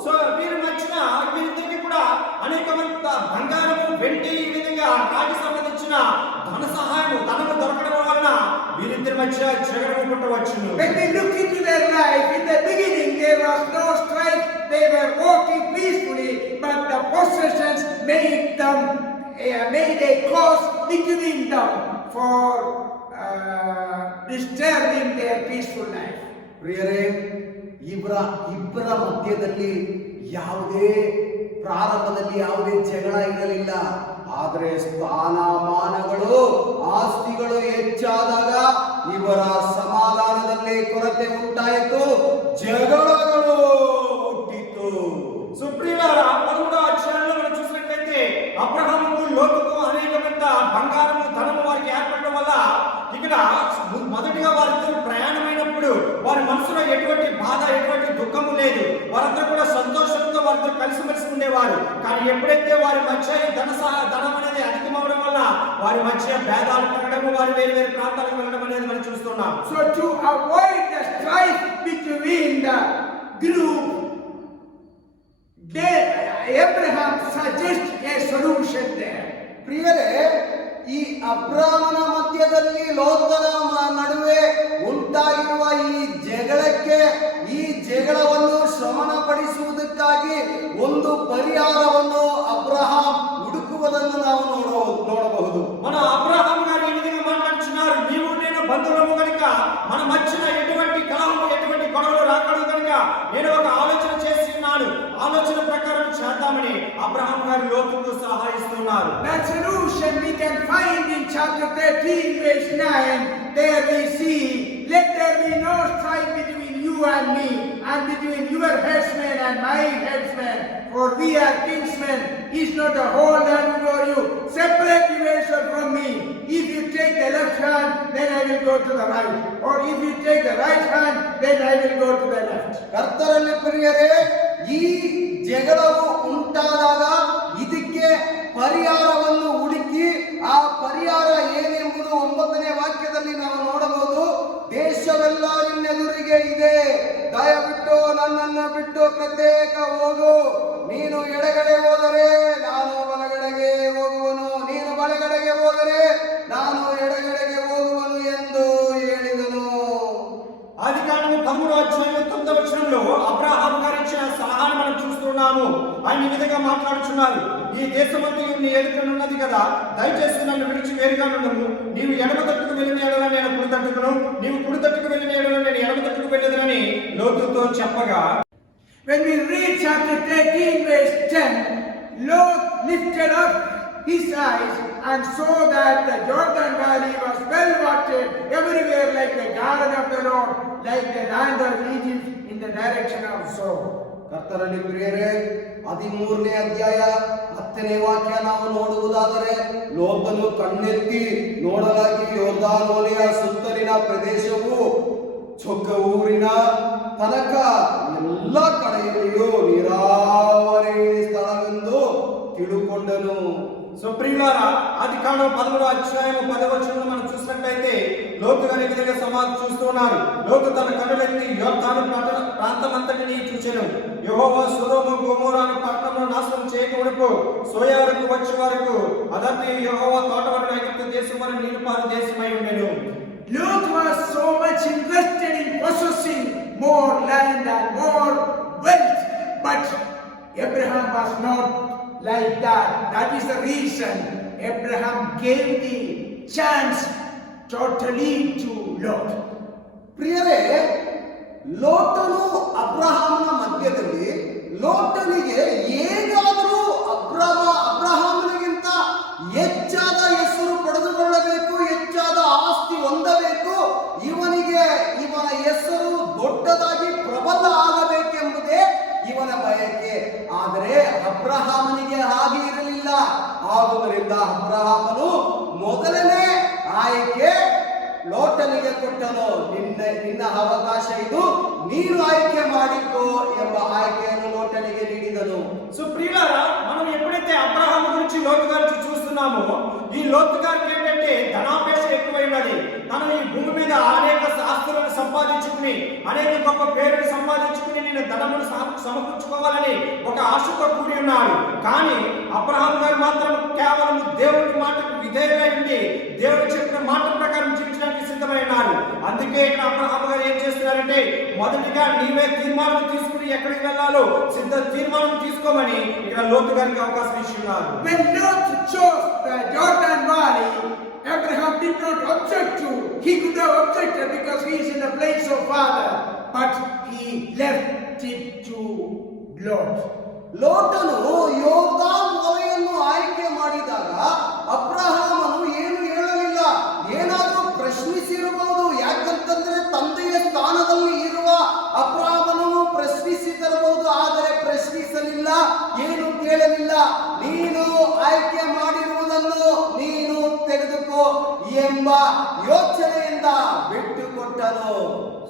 సో వీరి మధ్యన వీరిద్దరికి కూడా అనేకమంత బంగారము, వెండి, ఈ విధంగా రాగి సంబంధించిన ధనము దొరకడం వలన వీరిద్దరి మధ్య జగడము పుట్టవచ్చును. When we look into their life, in the beginning there was no strife. They were walking peacefully, but the possessions made a cause between them for disturbing their peaceful life. ಪ್ರಿಯರೇ, ಇಬ್ಬರ ಮಧ್ಯದಲ್ಲಿ ಪ್ರಾರಂಭದಲ್ಲಿ ಯಾವುದೇ ಜಗಳ ಇರಲಿಲ್ಲ. ಆದರೆ ಸ್ಥಾನಮಾನಗಳು, ಆಸ್ತಿಗಳು ಹೆಚ್ಚಾದಾಗ ಇವರ ಸಮಾಧಾನದಲ್ಲಿ ಕೊರತೆ ಉಂಟಾಯಿತು, ಜಗಳಗಳು ಹುಟ್ಟಿತು. సుప్రీలారా, 13వ అధ్యాయంలో మనం చూసినట్లయితే అబ్రహాముకు లోతుకు అనేకమంత బంగారము, ధనము వారికి ఏర్పడడం వల్ల ఇక్కడ మొదటిగా వారిద్దరూ ప్రయాణమైనప్పుడు వారి మనసులో ఎటువంటి బాధ, ఎటువంటి దుఃఖము లేదు. వారందరూ కూడా సంతోషంతో వారితో కలిసిమెలిసి ఉండేవారు. కానీ ఎప్పుడైతే వారి మధ్య ధనం అనేది అధికమవడం వల్ల వారి మధ్య భేదాలు పెరగడము, వారి వేరు వేరు ప్రాంతాలకు వెళ్ళడం అనేది మనం చూస్తున్నాం. So to avoid the strife between the group, Abraham suggests a solution there. ಪ್ರಿಯರೇ, ಈ ಅಬ್ರಾಮನ ಮಧ್ಯದಲ್ಲಿ ಲೋಟನ ನಡುವೆ ಉಂಟಾಗಿರುವ ಈ ಜಗಳವನ್ನು ಶ್ರಮಣಪಡಿಸುವುದಕ್ಕಾಗಿ ಒಂದು ಪರಿಹಾರವನ್ನು ಅಬ್ರಹಾಂ ಹುಡುಕುವುದನ್ನು ನಾವು ನೋಡಬಹುದು. మన అబ్రహాం గారు ఈ విధంగా మాట్లాడుతున్నారు, నీవు నేను బంధువులము కనుక మన మధ్యన ఎటువంటి కలహము, ఎటువంటి గొడవలు రాకూడదు కనుక నేను ఒక ఆలోచన చేసి ఉన్నాను, ఆలోచన ప్రకారం చేద్దామని అబ్రహాం గారు లోతుకు సహాయిస్తున్నారు. That solution we can find in chapter 13 verse 9. There we see, let there be no strife between you and me, and between your headsmen and my headsmen, for we are kinsmen. Is not the whole land before you? Separate yourself from me. If you take the left hand, then I will go to the right, or if you take the right hand, then I will go to the left. ಕರ್ತರಲ್ಲಿ ಪ್ರಿಯರೇ, ಈ ಜಗಳವು ಉಂಟಾದಾಗ ಇದಕ್ಕೆ ಪರಿಹಾರವನ್ನು ಹುಡುಕಿ, ಆ ಪರಿಹಾರ ಏನೆಂಬುದು 9ನೇ ವಾಕ್ಯದಲ್ಲಿ ನಾವು ನೋಡಬಹುದು. ದೇಶವೆಲ್ಲ ನಿನ್ನೆದುರಿಗೆ ಇದೆ, ದಯವಿಟ್ಟು ನನ್ನನ್ನು ಬಿಟ್ಟು ಪ್ರತ್ಯೇಕ ಹೋಗು. ನೀನು ಎಡಗಡೆ ಹೋದರೆ ನಾನು ಬಲಗಡೆಗೆ ಹೋಗುವನು. ఉన్నారు. ఈ దేశమంతయు నీ ఎదుటనున్నది కదా, దయచేసి నన్ను విడిచి వేరుగా ఉండము. నీవు ఎడమ తట్టుకు వెళ్ళిన ఎడల నేను కుడి తట్టుకును, నీవు కుడి తట్టుకు వెళ్ళిన ఎడల నేను ఎడమ తట్టుకు వెళ్ళేదనని లోతుతో చెప్పగా, when we read chapter 13 verse 10, Lot lifted up his eyes and saw that the Jordan Valley was well watered everywhere like the garden of the Lord, like the land of Egypt in the direction of Zoar. ಕರ್ತರಲ್ಲಿ ಪ್ರಿಯರೇ, 13ನೇ ಅಧ್ಯಾಯ 10ನೇ ವಾಕ್ಯ ನಾವು ನೋಡುವುದಾದರೆ, ಲೋಟನು ಕಣ್ಣೆತ್ತಿ ನೋಡಲಾಗಿ ಯೋರ್ದಾನ್ ಹೊಳೆಯ ಸುತ್ತಲಿನ ಪ್ರದೇಶವು ಚೊಕ್ಕ ಊರಿನ ತನಕ ಎಲ್ಲ ಕಡೆಯಲ್ಲಿಯೂ ನೀರಾವರಿ ಸ್ಥಳವೆಂದು ತಿಳುಕೊಂಡನು. సో ప్రియులారా, ఆది కాండం 13వ అధ్యాయం 10వ వచనంలో మనం చూసినట్లయితే లోతు గారి విధంగా సమాధి చూస్తూ ఉన్నారు. లోతు తన కన్నులెత్తి యోర్దాను ప్రాంతమంతటిని చూచెను. యెహోవా సొదొమ గొమొరాను పట్టణములను నాశనం చేయక సోయారుకు వచ్చే వరకు అదంతే యెహోవా తోటవలన ఐగుప్తు దేశం వలె నీరుపారు దేశమై ఉండెను. Lot was so much interested in possessing more land and more wealth, but Abraham was not like that. That is the reason Abraham gave the chance totally to Lot. ಪ್ರಿಯರೇ, ಲೋಟನು ಅಬ್ರಹಾಮನ ಮಧ್ಯದಲ್ಲಿ ಲೋಟನಿಗೆ ಹೇಗಾದರೂ ಅಬ್ರಹಾಮನಿಗಿಂತ ಹೆಚ್ಚಾದ ಹೆಸರು ಪಡೆದುಕೊಳ್ಳಬೇಕು, ಹೆಚ್ಚಾದ ಆಸ್ತಿ ಹೊಂದಬೇಕು, ಇವನ ಹೆಸರು ದೊಡ್ಡದಾಗಿ ಪ್ರಬಲ ಆಗಬೇಕೆಂಬುದೇ ಇವನ ಬಯಕೆ. ಆದರೆ ಅಬ್ರಹಾಮನಿಗೆ ಹಾಗೆ ಇರಲಿಲ್ಲ. ಆದುದರಿಂದ ಅಬ್ರಹಾಮನು ಮೊದಲನೇ ಆಯ್ಕೆ ಲೋಟನಿಗೆ ಕೊಟ್ಟನು. ನಿನ್ನ ಅವಕಾಶ ಇದು, ನೀನು ಆಯ್ಕೆ ಮಾಡಿಕೋ ಎಂಬ ಆಯ್ಕೆಯನ್ನು ಲೋಟನಿಗೆ ನೀಡಿದನು. సో ప్రియులారా, మనం ఎప్పుడైతే అబ్రహాము గురించి లోతు గారికి చూస్తున్నామో, ఈ లోతు గారికి ఏంటంటే ధనాపేక్ష ఎక్కువైనది. తను ఈ భూమి మీద అనేక ఆస్తులను సంపాదించుకుని, అనేక గొప్ప పేరును సంపాదించుకుని, నేను ధనమును సమకూర్చుకోవాలని ఒక ఆశతో కూడి ఉన్నాడు. కానీ అబ్రహాము గారు మాత్రం కేవలం దేవుని మాటకు విధేయుడై ఉండి దేవుడు చెప్పిన మాట ప్రకారం జీవించడానికి సిద్ధమై ఉన్నారు. అందుకే ఇక్కడ అబ్రహాము గారు ఏం చేస్తున్నారంటే, మొదటిగా నీవే తీర్మానం తీసుకుని ఎక్కడికి వెళ్ళాలో తీర్మానం తీసుకోమని ఇక్కడ లోతు గారికి అవకాశం ఇస్తున్నారు. When Lot chose the Jordan Valley, Abraham did not object to. He could have objected because he is in the place of father, but he left it to Lot. ಲೋಟನು ಯೋರ್ದಾನ್ ವಲಯನ್ನು ಆಯ್ಕೆ ಮಾಡಿದಾಗ ಅಬ್ರಹಾಮನು ಏನು ಹೇಳಲಿಲ್ಲ. ಏನಾದರೂ ಪ್ರಶ್ನಿಸಿರಬಹುದು. ಯಾಕಂತಂದ್ರೆ ತಂದೆಯ ಸ್ಥಾನದಲ್ಲಿ ಇರುವ ಅಬ್ರಹಾಮನನ್ನು ಪ್ರಶ್ನಿಸಿದಿರಬಹುದು, ಆದರೆ ಪ್ರಶ್ನಿಸಲಿಲ್ಲ, ಏನು ಕೇಳಲಿಲ್ಲ. ನೀನು ಆಯ್ಕೆ ಮಾಡಿರುವುದನ್ನು ನೀನು ತೆಗೆದುಕೋ ಎಂಬ ಯೋಚನೆಯಿಂದ ಬಿಟ್ಟುಕೊಟ್ಟನು.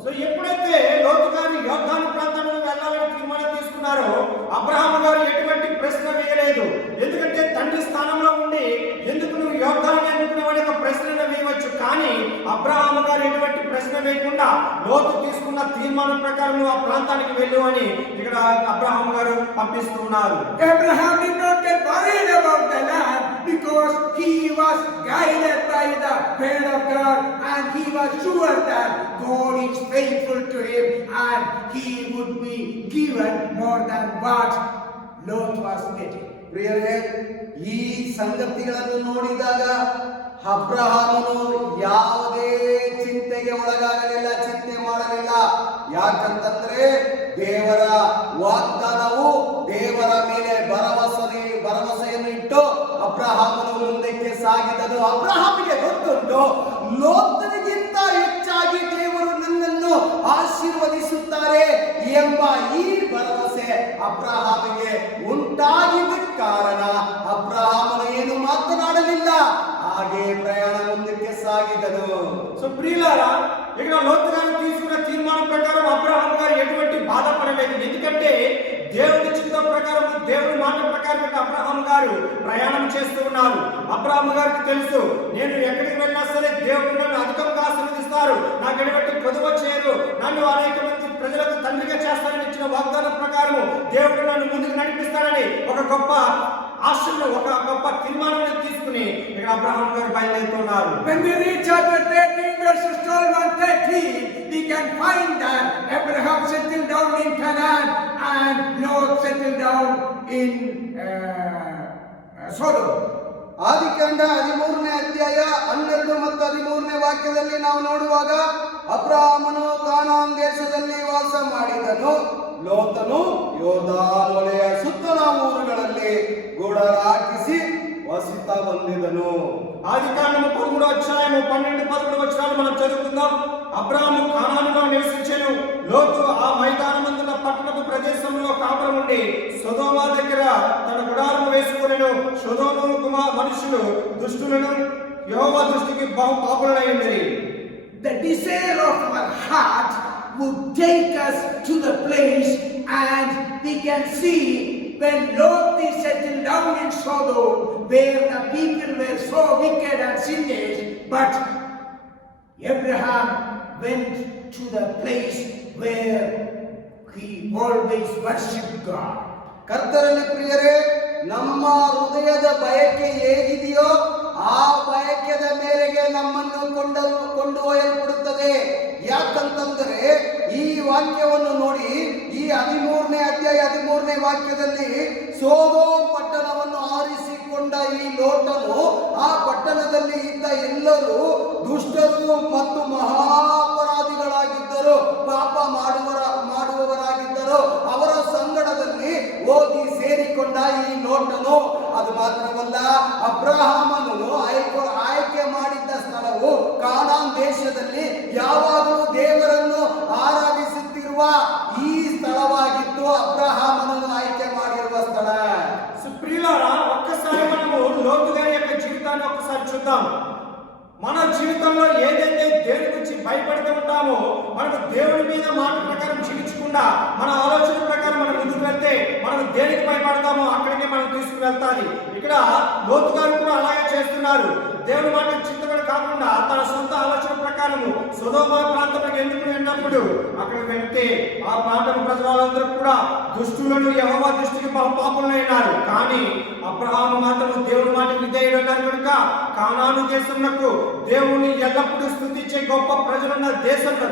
సో ఎప్పుడైతే లోతు గారు యోర్దాను ప్రాంతంలో వెళ్ళాలని తీర్మానం తీసుకున్నారో, అబ్రహాము గారు ఎటువంటి ప్రశ్న వేయలేదు. ఎందుకంటే తండ్రి స్థానంలో ఉండి ఎందుకు నువ్వు యోర్దాను ఎన్నుకున్నావు అనే ఒక ప్రశ్న వేయవచ్చు. కానీ అబ్రహాము గారు ఎటువంటి ప్రశ్న వేయకుండా లోతు తీసుకున్న తీర్మానం ప్రకారం నువ్వు ఆ ప్రాంతానికి వెళ్ళు అని ఇక్కడ అబ్రహాము గారు పంపిస్తున్నారు. Abraham did not get worried about the land because he was guided by the word of God, and he was sure that God is faithful to him and he would be given more than what Lot was getting. ಪ್ರಿಯರೇ, ಈ ಸಂಗತಿಗಳನ್ನು ನೋಡಿದಾಗ ಅಬ್ರಹಾಮನು ಯಾವುದೇ ಚಿಂತೆಗೆ ಒಳಗಾಗಲಿಲ್ಲ, ಚಿಂತೆ ಮಾಡಲಿಲ್ಲ. ಯಾಕಂತಂದ್ರೆ ದೇವರ ವಾಗ್ದಾನವು ದೇವರ ಮೇಲೆ ಭರವಸೆಯನ್ನು ಇಟ್ಟು ಅಬ್ರಹಾಮನು ಮುಂದಕ್ಕೆ ಸಾಗಿದನು. ಅಬ್ರಹಾಮಿಗೆ ಗೊತ್ತುಂಟು, ಲೋತನಿಗಿಂತ ಹೆಚ್ಚಾಗಿ ದೇವರು ನನ್ನನ್ನು ಆಶೀರ್ವದಿಸುತ್ತಾರೆ ಎಂಬ ಈ ಭರವಸೆ ಅಬ್ರಹಾಮಿಗೆ ಉಂಟಾಗಿದ್ದ ಕಾರಣ ಅಬ್ರಹಾಮನು ಏನು ಮಾತನಾಡಲಿಲ್ಲ, ಹಾಗೆ ಪ್ರಯಾಣ ಮುಂದಕ್ಕೆ ಸಾಗಿದನು. సో ప్రియులారా, ఇక్కడ లోతు గారు తీసుకున్న తీర్మానం ప్రకారం అబ్రహాము గారు ఎటువంటి బాధపడలేదు. ఎందుకంటే దేవుని చిత్తం ప్రకారం, దేవుని మాట ప్రకారం అబ్రహాము గారు ప్రయాణం చేస్తూ ఉన్నారు. అబ్రహాము గారికి తెలుసు, నేను ఎక్కడికి వెళ్ళినా సరే దేవుడు నన్ను అధికంగా ఆశీర్వదిస్తారు, నాకు ఎటువంటి కొదువ చేయరు, నన్ను అనేక మంది ప్రజలకు తండ్రిగా చేస్తానని ఇచ్చిన వాగ్దానం ప్రకారం దేవుడు నన్ను ముందుకు నడిపిస్తానని ఒక గొప్ప ఆశను, ఒక గొప్ప తీర్మానాన్ని తీసుకుని ఇక్కడ అబ్రహాము గారు బయలుదేరుతున్నారు. When we read chapter 13 verses 12 and 13, we can find that Abraham settled down in Canaan and Lot settled down in Sodom. ಆದಿಕಾಂಡ 13ನೇ ಅಧ್ಯಾಯ 12 ಮತ್ತು 13ನೇ ವಾಕ್ಯದಲ್ಲಿ ನಾವು ನೋಡುವಾಗ ಅಬ್ರಹಾಮನು ಕಾನಾನ್ ದೇಶದಲ್ಲಿ ವಾಸ ಮಾಡಿದನು. ಲೋತನು ಯೋರ್ದಾನ್ ಹೊಳೆಯ ಸುತ್ತಲ ಊರುಗಳಲ್ಲಿ ಗುಡಾರ ಹಾಕಿಸಿ ವಸಿತ ಹೊಂದಿದನು. ఆదికాండము 13వ అధ్యాయము 12-13 వచనాలు మనం చదువుకుందాం. అబ్రాహాము కానానులో నివసించెను. లోతు ఆ మైదానమందున పట్టణపు ప్రదేశంలో కాపురం ఉండి సొదొమ దగ్గర తన గుడారము వేసుకొనెను. సొదొమ మనుషులు దుష్టులను యెహోవా దృష్టికి బహు పాపులైంది. The desire of our heart would take us to the place, and we can see when Lot is settled down in Sodom, where the people were so wicked and sinners, but Abraham went to the place where he always worshipped God. ಕರ್ತರಲ್ಲಿ ಪ್ರಿಯರೇ, ನಮ್ಮ ಹೃದಯದ ಬಯಕೆ ಹೇಗಿದೆಯೋ ಆ ಬಯಕೆದ ಮೇರೆಗೆ ನಮ್ಮನ್ನು ಕೊಂಡೊಯ್ಯಲ್ಪಡುತ್ತದೆ. ಯಾಕಂತಂದರೆ ಈ ವಾಕ್ಯವನ್ನು ನೋಡಿ, ಈ 13ನೇ ಅಧ್ಯಾಯ 13ನೇ ವಾಕ್ಯದಲ್ಲಿ ಸೊದೋಮ್ ಪಟ್ಟಣವನ್ನು ಆರಿಸಿಕೊಂಡ ಈ ಲೋಟನು ಆ ಪಟ್ಟಣದಲ್ಲಿ ಇದ್ದ ಎಲ್ಲರೂ ದುಷ್ಟರು ಮತ್ತು ಮಹಾಪರಾಧಿಗಳಾಗಿದ್ದರು, ಪಾಪ ಮಾಡುವವರಾಗಿದ್ದರು. ಅವರ ಸಂಗಡದಲ್ಲಿ ಹೋಗಿ ಸೇರಿಕೊಂಡ ಈ ಲೋಟನು. ಅದು ಮಾತ್ರವಲ್ಲ, ಅಬ್ರಹಾಮನು ಆಯ್ಕೆ ಮಾಡಿದ್ದ ಸ್ಥಳವು ಕಾನಾನ್ ದೇಶದಲ್ಲಿ ಯಾವಾಗಲೂ ದೇವರನ್ನು ಆರಾಧಿಸುತ್ತಿರುವ ಈ ಸ್ಥಳವಾಗಿತ್ತು. ಅಬ್ರಹಾಮನನ್ನು ಆಯ್ಕೆ ಮಾಡಿರುವ ಸ್ಥಳ. ప్రియులారా, ఒక్కసారి మనము లోతు గారి యొక్క జీవితాన్ని ఒక్కసారి చూద్దాం. మన జీవితంలో ఏదైతే దేవుని గురించి భయపడుతూ ఉంటామో, మనకు దేవుని మీద మాట ప్రకారం జీవించకుండా మన ఆలోచన ప్రకారం మనం ముందుకు వెళ్తే మనం దేనికి భయపడతామో అక్కడికే మనం తీసుకువెళ్తాది. ఇక్కడ లోతు గారు కూడా అలాగే చేస్తున్నారు. దేవుని మాట చింతపడి కాకుండా తన సొంత ఆలోచన ప్రకారము సొదొమ ప్రాంతంలోకి ఎందుకు వెళ్ళినప్పుడు అక్కడ వెళ్తే ఆ ప్రాంతం ప్రజలందరూ కూడా దుష్టులను యెహోవా దృష్టికి బహు పాపులైనారు. కానీ అబ్రహాము మాత్రం దేవుని మాట విధేయుడు అన్నారు కనుక కానాను దేశంలో దేవుని ఎల్లప్పుడూ స్తుతించే గొప్ప ప్రజలున్న దేశంలో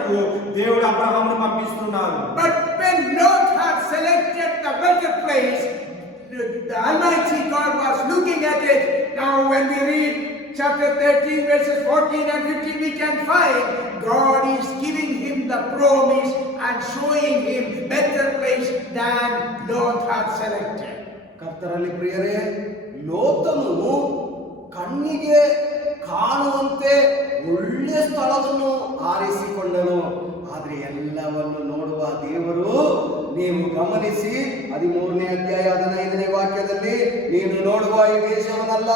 దేవుడు అబ్రహామును పంపిస్తున్నారు. But when Lot had selected the better place, the Almighty God was looking at it. Now when we read chapter 13 verses 14 and 15, we can find God is giving him the promise and showing him better place than Lot had selected. ಕರ್ತರಲ್ಲಿ ಪ್ರಿಯರೇ, ಲೋತನು ಕಣ್ಣಿಗೆ ಕಾಣುವಂತೆ ಒಳ್ಳೆಯ ಸ್ಥಳವನ್ನು ಆರಿಸಿಕೊಂಡನು. ಆದರೆ ಎಲ್ಲವನ್ನು ನೋಡುವ ದೇವರು, ನೀವು ಗಮನಿಸಿ 13ನೇ ಅಧ್ಯಾಯ 15ನೇ ವಾಕ್ಯದಲ್ಲಿ, ನೀನು ನೋಡುವ ಈ ದೇಶವನ್ನಲ್ಲ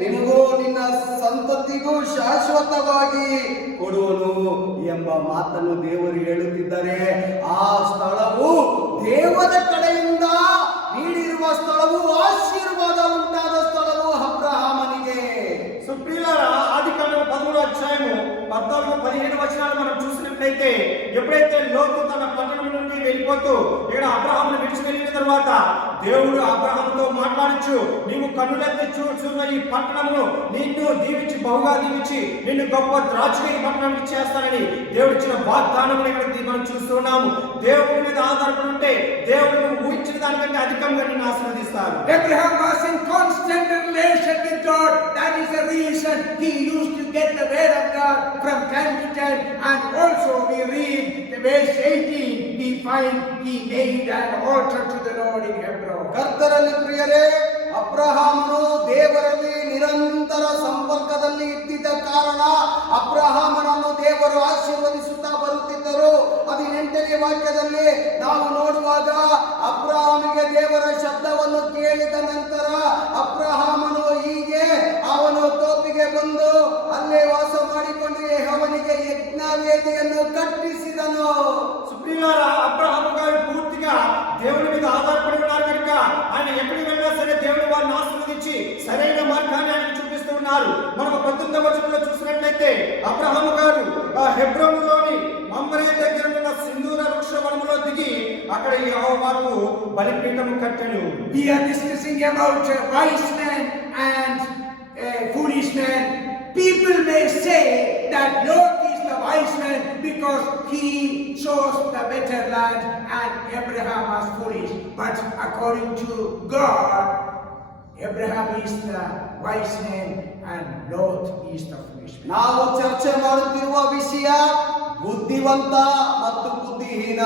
ನಿನಗೂ ನಿನ್ನ ಸಂತತಿಗೂ ಶಾಶ್ವತವಾಗಿ ಕೊಡುವನು ಎಂಬ ಮಾತನ್ನು ದೇವರು ಹೇಳುತ್ತಿದ್ದಾರೆ. ಆ ಸ್ಥಳವು ದೇವರ ಕಡೆಯಿಂದ ನೀಡಿರುವ ಸ್ಥಳವು, ಆಶೀರ್ವಾದ ಉಂಟಾದ ಸ್ಥಳವು ಅಬ್ರಹಾಮನಿಗೆ. ప్రియులారా, ఆదికాండము 13వ అధ్యాయము 14-17 వచనాలు మనం చూసినట్లయితే, ఎప్పుడైతే లోతు తన పట్టణం నుండి వెళ్ళిపోతూ ఇక్కడ అబ్రహామును విడిచి వెళ్ళిన తర్వాత దేవుడు అబ్రహాముతో మాట్లాడుచు, నీవు కన్నులెత్తి చూస్తున్న ఈ పట్టణమును నిన్ను దీవించి బహుగా దీవించి నిన్ను గొప్ప ద్రాక్ష పట్టణానికి చేస్తానని దేవుడు ఇచ్చిన వాగ్దానమును ఇక్కడ మనం చూస్తున్నాము. దేవుడి మీద ఆధారపడి ఉంటే దేవుడు ఊహించిన దానికంటే అధికంగా నిన్ను ఆశీర్వదిస్తారు. Abraham was in constant relation with God. That is the reason he used to get the word of God from time to time. And also we read the verse 18, we find he made an altar to the Lord in Hebron. ಕರ್ತರಲ್ಲಿ ಪ್ರಿಯರೇ, ಅಬ್ರಹಾಮನು ದೇವರಲ್ಲಿ ನಿರಂತರ ಸಂಪರ್ಕದಲ್ಲಿ ಇದ್ದಿದ್ದ ಕಾರಣ ಅಬ್ರಹಾಮನನ್ನು ದೇವರು ಆಶೀರ್ವದಿಸುತ್ತಾ ಬರುತ್ತಿದ್ದರು. 18ನೇ ವಾಕ್ಯದಲ್ಲಿ ನಾವು ನೋಡುವಾಗ, ಅಬ್ರಹಾಮಿಗೆ ದೇವರ ಶಬ್ದವನ್ನು ಕೇಳಿದ ನಂತರ ಅಬ್ರಹಾಮನು ಹೀಗೆ ಅವನು ತೋಪಿಗೆ ಬಂದು ಅಲ್ಲೇ ವಾಸ ಮಾಡಿಕೊಂಡು ಯೆಹೋವನಿಗೆ ಯಜ್ಞವೇದಿಯನ್ನು ಕಟ್ಟಿಸಿದನು. ప్రియులారా, అబ్రహాము గారు పూర్తిగా దేవుని మీద ఆధారపడి ఉన్నారు కనుక ఆయన ఎక్కడికి వెళ్ళినా సరే దేవుని వారిని ఆశీర్వదించి సరైన మార్గాన్ని ఆయన చూపిస్తూ ఉన్నారు. మనకు 19వ వచనంలో చూసినట్లయితే అబ్రహాము గారు హెబ్రోనులోని మమ్రే దగ్గర ఉన్న సింధూర వృక్ష వనములో దిగి అక్కడ యెహోవాకు బలిపీఠము కట్టెను. We are discussing about a wise man and a foolish man. People may say that Lot is the wise man because he chose the better land and Abraham was foolish. But according to God, Abraham is the wise man and Lot is the foolish man. ನಾವು ಚರ್ಚೆ ಮಾಡುತ್ತಿರುವ ವಿಷಯ ಬುದ್ಧಿವಂತ ಮತ್ತು ಬುದ್ಧಿಹೀನ.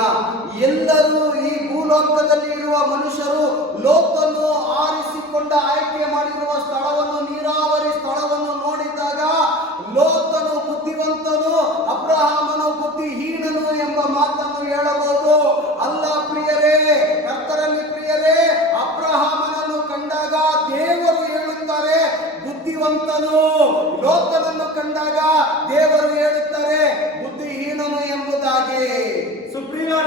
ಎಲ್ಲರೂ ಈ ಭೂಲೋಕದಲ್ಲಿ ಇರುವ ಮನುಷ್ಯರು ಲೋತನ್ನು ಆರಿಸಿಕೊಂಡ ಆಯ್ಕೆ ಮಾಡಿರುವ ಸ್ಥಳವನ್ನು, ನೀರಾವರಿ ಸ್ಥಳವನ್ನು ನೋಡಿದಾಗ ಲೋತನು ಬುದ್ಧಿವಂತನು, ಅಬ್ರಹಾಮನು ಬುದ್ಧಿಹೀನನು ಎಂಬ ಮಾತನ್ನು ಹೇಳಬಹುದು. ಅಲ್ಲ ಪ್ರಿಯರೇ, ಕರ್ತರಲ್ಲಿ ಪ್ರಿಯರೇ, ಅಬ್ರಹಾಮನನ್ನು ಕಂಡಾಗ ದೇವರು ಹೇಳುತ್ತಾರೆ ಬುದ್ಧಿವಂತನು, ಲೋತನನ್ನು ಕಂಡಾಗ ದೇವರು ಹೇಳುತ್ತಾರೆ ಬುದ್ಧಿಹೀನನು ಎಂಬುದಾಗಿ. సుప్రీంలో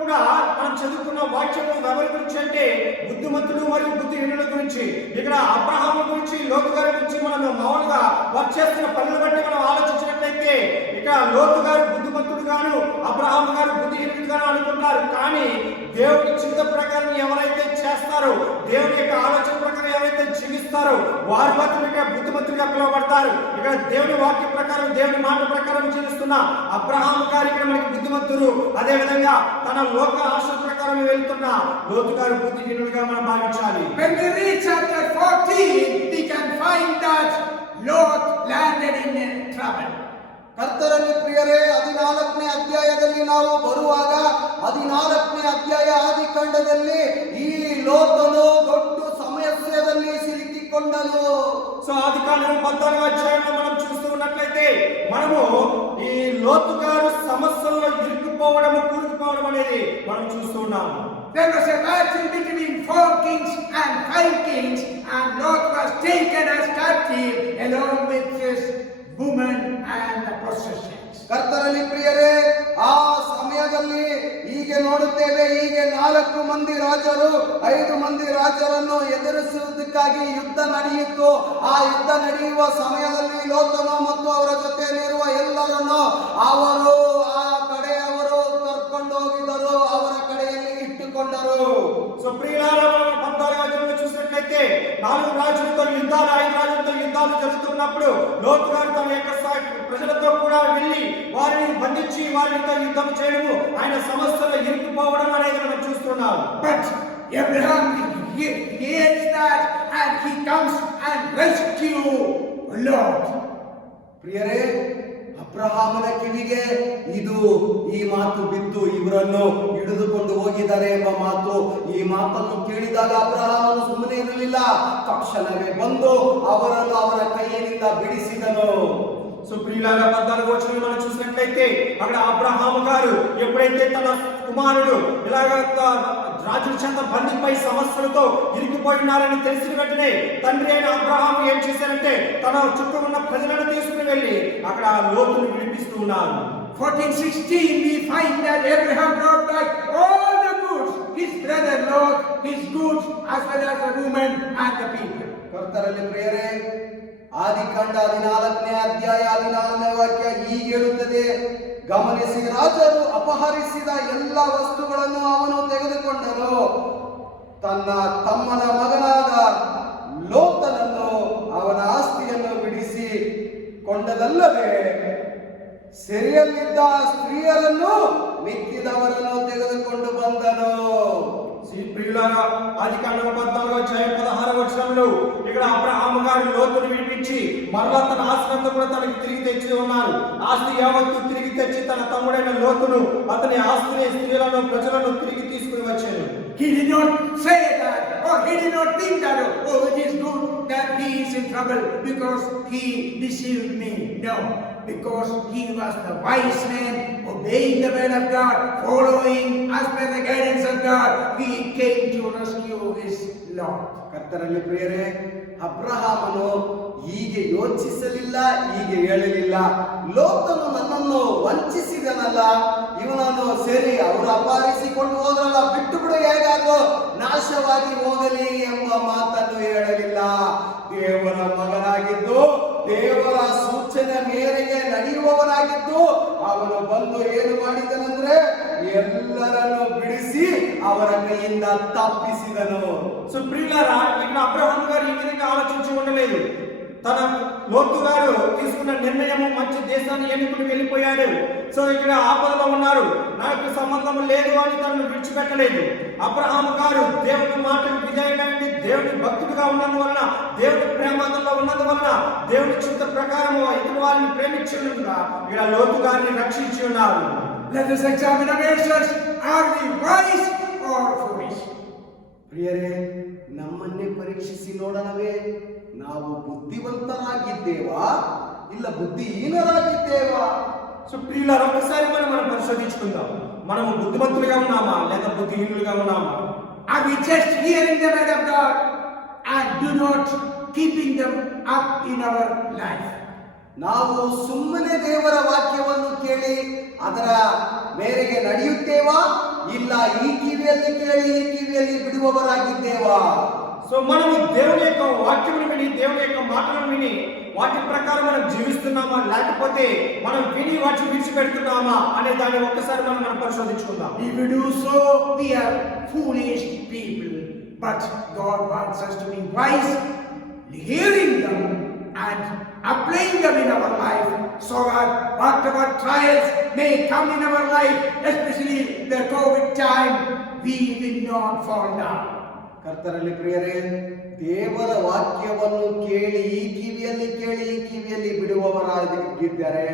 కూడా మనం చదువుకున్న వాక్యం ఎవరి గురించి అంటే బుద్ధిమంతుడు మరియు బుద్ధిహీనుల గురించి. ఇక్కడ అబ్రహాము గురించి, లోతు గారి గురించి మనం మామూలుగా వారు చేస్తున్న పనులు బట్టి మనం ఆలోచించినట్లయితే ఇక్కడ లోతు గారు బుద్ధిమంతుడు గాను, అబ్రహాము గారు బుద్ధిహీనుడు గాను అనుకుంటారు. కానీ దేవుడి చిత్త ప్రకారం ఎవరైతే చేస్తారో, దేవుడి యొక్క ఆలోచన ప్రకారం ఎవరైతే జీవిస్తారో వారు మాత్రమే ఇక్కడ బుద్ధిమంతులుగా పిలువబడతారు. ఇక్కడ దేవుని వాక్య ప్రకారం, దేవుని మాట ప్రకారం జీవిస్తున్న అబ్రహాము గారు ఇక్కడ మనకి బుద్ధిమంతుడు. అదే విధంగా తన లోక ఆశ ప్రకారం వెళ్తున్న లోతు గారు బుద్ధిహీనుడిగా మనం భావించాలి. When we read chapter 14, we can find that Lot landed in trouble. ಕರ್ತರಲ್ಲಿ ಪ್ರಿಯರೇ, 14ನೇ ಅಧ್ಯಾಯದಲ್ಲಿ ನಾವು ಬರುವಾಗ 14ನೇ ಅಧ್ಯಾಯ ಆದಿಕಾಂಡದಲ್ಲಿ ಈ ಲೋತನು ದೊಡ್ಡ ಸಮಸ್ಯೆಯಲ್ಲಿ ಸಿಲುಕಿಕೊಂಡನು. సో ఆదికాండం 14వ అధ్యాయంలో మనం చూస్తూ ఉన్నట్లయితే మనము ఈ లోతు గారు సమస్యల్లో ఇరుక్కుపోవడం, కూరుకుపోవడం అనేది మనం చూస్తూ ఉన్నాము. There was a battle between 4 kings and 5 kings, and Lot was taken as captive along with his woman and the possessions. ಕರ್ತರಲ್ಲಿ ಪ್ರಿಯರೇ, ಆ ಸಮಯದಲ್ಲಿ ಹೀಗೆ ನೋಡುತ್ತೇವೆ, ಹೀಗೆ 4 ಮಂದಿ ರಾಜರು 5 ಮಂದಿ ರಾಜರನ್ನು ಎದುರಿಸುವುದಕ್ಕಾಗಿ ಯುದ್ಧ ನಡೆಯಿತು. ಆ ಯುದ್ಧ ನಡೆಯುವ ಸಮಯದಲ್ಲಿ ಲೋತನು ಮತ್ತು ಅವರ ಜೊತೆಯಲ್ಲಿರುವ ಎಲ್ಲರನ್ನು ಅವರು ಆ ಕಡೆಯವರು ಕರ್ಕೊಂಡು ಹೋಗಿದರು, ಅವರ ಕಡೆಯಲ್ಲಿ ಇಟ್ಟುಕೊಂಡರು. సో ప్రియులారా, 14వ అధ్యాయంలో చూసినట్లయితే 4 రాజులతో యుద్ధాలు, 5 రాజులతో యుద్ధాలు జరుగుతున్నప్పుడు లోతు గారు తన యొక్క ప్రజలతో కూడా వెళ్ళి వారిని బంధించి వారితో యుద్ధం చేయడము, ఆయన సమస్యలో ఇరుక్కుపోవడం అనేది మనం చూస్తున్నాం. But Abraham hears that and he comes and rescue Lot. ಪ್ರಿಯರೇ, ಅಬ್ರಹಾಮನ ಕಿವಿಗೆ ಈ ಮಾತು ಬಿದ್ದು ಇವರನ್ನು ಹಿಡಿದುಕೊಂಡು ಹೋಗಿದ್ದಾರೆ ಎಂಬ ಮಾತು, ಈ ಮಾತನ್ನು ಕೇಳಿದಾಗ ಅಬ್ರಹಾಮನು ಸುಮ್ಮನೆ ಇರಲಿಲ್ಲ. ತಕ್ಷಣವೇ ಬಂದು ಅವರನ್ನು ಅವರ ಕೈಯಿನಿಂದ ಬಿಡಿಸಿದನು. సో ప్రియులారా, 14వ వచనం మనం చూసినట్లయితే అక్కడ అబ్రహాము గారు ఎప్పుడైతే తన కుమారుడు ఇలాగ రాజుల చేత బంధిపై సమస్యలతో ఇరికిపోయి ఉన్నారని తెలిసిన వెంటనే తండ్రి అయిన అబ్రహాము ఏం చేశారంటే తన చుట్టూ ఉన్న ప్రజలను తీసుకుని వెళ్ళి అక్కడ లోతును విడిపిస్తూ ఉన్నారు. 14:16 we find that Abraham brought back all the goods, his brother Lot, his goods as well as the woman and the people. ಕರ್ತರಲ್ಲಿ ಪ್ರಿಯರೇ, ಆದಿಕಾಂಡ 14ನೇ ಅಧ್ಯಾಯ 14ನೇ ವಾಕ್ಯ ಹೀಗೆ ಹೇಳುತ್ತದೆ, ಗಮನಿಸಿ, ರಾಜರು ಅಪಹರಿಸಿದ ಎಲ್ಲ ವಸ್ತುಗಳನ್ನು ಅವನು ತೆಗೆದುಕೊಂಡನು, ತನ್ನ ತಮ್ಮನ ಮಗನಾದ ಲೋತನನ್ನು ಅವನ ಆಸ್ತಿಯನ್ನು ಬಿಡಿಸಿ ಕೊಂಡದಲ್ಲದೆ ಸೆರೆಯಲ್ಲಿದ್ದ ಸ್ತ್ರೀಯರನ್ನು ಮಿಕ್ಕಿದವರನ್ನು ತೆಗೆದುಕೊಂಡು ಬಂದನು. ప్రియులారా, ఆదికాండం 14వ అధ్యాయం 16వ వచనంలో ఇక్కడ అబ్రహాము గారు లోతును విడిపించి మరలా తన ఆస్తిని కూడా తనకి తిరిగి తెచ్చి ఉన్నారు. ఆస్తి యావత్తు తిరిగి తెచ్చి తన తమ్ముడైన లోతును, అతని ఆస్తిని, స్త్రీలను, ప్రజలను తిరిగి తీసుకుని వచ్చాను. He did not say that, or he did not think that, oh, it is good that he is in trouble because he deceived me. No, because he was the wise man, obeying the word of God, following as per the guidance of God. He came to rescue his Lord. ಕರ್ತರಲ್ಲಿ ಪ್ರಿಯರೇ, ಅಬ್ರಹಾಮನು ಹೀಗೆ ಯೋಚಿಸಲಿಲ್ಲ, ಹೀಗೆ ಹೇಳಲಿಲ್ಲ. ಲೋತನು ನನ್ನನ್ನು ವಂಚಿಸಿದನಲ್ಲ, ಇವನನ್ನು ಸರಿ ಅವರು ಅಪಹರಿಸಿಕೊಂಡು ಹೋದ್ರಲ್ಲ, ಬಿಟ್ಟು ಬಿಡು, ಹೇಗಾಗೋ ನಾಶವಾಗಿ ಹೋಗಲಿ ಎಂಬ ಮಾತನ್ನು ಹೇಳಲಿಲ್ಲ. ದೇವರ ಮಗನಾಗಿದ್ದು, ದೇವರ ಸೂಚನೆ ಮೇರೆಗೆ ನಡೆಯುವವನಾಗಿದ್ದು ಅವನು ಬಂದು ಏನು ಮಾಡಿದನಂದ್ರೆ ಎಲ್ಲರನ್ನು ಬಿಡಿಸಿ ಅವರ ಕೈಯಿಂದ ತಪ್ಪಿಸಿದನು. సో ప్రియులారా, ఇక్కడ అబ్రహాము గారు ఈ విధంగా ఆలోచించి ఉండలేదు. తన లోతు గారు తీసుకున్న నిర్ణయము మంచి దేశాన్ని ఎన్నుకుని వెళ్ళిపోయాడు. సో ఇక్కడ ఆపదలో ఉన్నారు, నాకు సంబంధం లేదు అని తనను విడిచిపెట్టలేదు. అబ్రహాము గారు దేవుని మాటకు విధేయుడైంది, దేవుని భక్తుడిగా ఉన్నందువలన, దేవుని ప్రేమలో ఉన్నందువలన, దేవుని చిత్త ప్రకారం ఇతర వారిని ప్రేమించినందుగా ఇలా లోతు గారిని రక్షించి ఉన్నారు. Let us examine ourselves. Are we wise or foolish? ಪ್ರಿಯರೇ, ನಮ್ಮನ್ನೇ ಪರೀಕ್ಷಿಸಿ ನೋಡೋಣವೇ. ನಾವು ಬುದ್ಧಿವಂತರಾಗಿದ್ದೇವಾ ಇಲ್ಲ ಬುದ್ಧಿಹೀನರಾಗಿದ್ದೇವಾ? సో ప్రియులారా, ఒకసారి మనం పరిశోధించుకుందాం. మనము బుద్ధిమంతులుగా ఉన్నామా లేదా బుద్ధిహీనులుగా ఉన్నామా? Are we just hearing the word of God and do not keeping them up in our life? ನಾವು ಸುಮ್ಮನೆ ದೇವರ ವಾಕ್ಯವನ್ನು ಕೇಳಿ ಅದರ ಮೇರೆಗೆ ನಡೆಯುತ್ತೇವಾ ಇಲ್ಲ ಈ ಕಿವಿಯಲ್ಲಿ ಕೇಳಿ ಈ ಕಿವಿಯಲ್ಲಿ ಬಿಡುವವರಾಗಿದ್ದೇವಾ? సో మనము దేవుని యొక్క వాక్యమును విని, దేవుని యొక్క మాటలను విని వాటి ప్రకారం మనం జీవిస్తున్నామా, లేకపోతే మనం విని వాటిని విడిచిపెడుతున్నామా అనే దాన్ని ఒక్కసారి మనం పరిశోధించుకుందాం. If we do so, we are foolish people. But God wants us to be wise, hearing them and applying them in our life, so that whatever trials may come in our life, especially the COVID time, we will not fall down. ಕರ್ತರಲ್ಲಿ ಪ್ರಿಯರೇ, ದೇವರ ವಾಕ್ಯವನ್ನು ಕೇಳಿ ಈ ಕಿವಿಯಲ್ಲಿ ಕೇಳಿ ಈ ಕಿವಿಯಲ್ಲಿ ಬಿಡುವವರಾಗಿದ್ದರೆ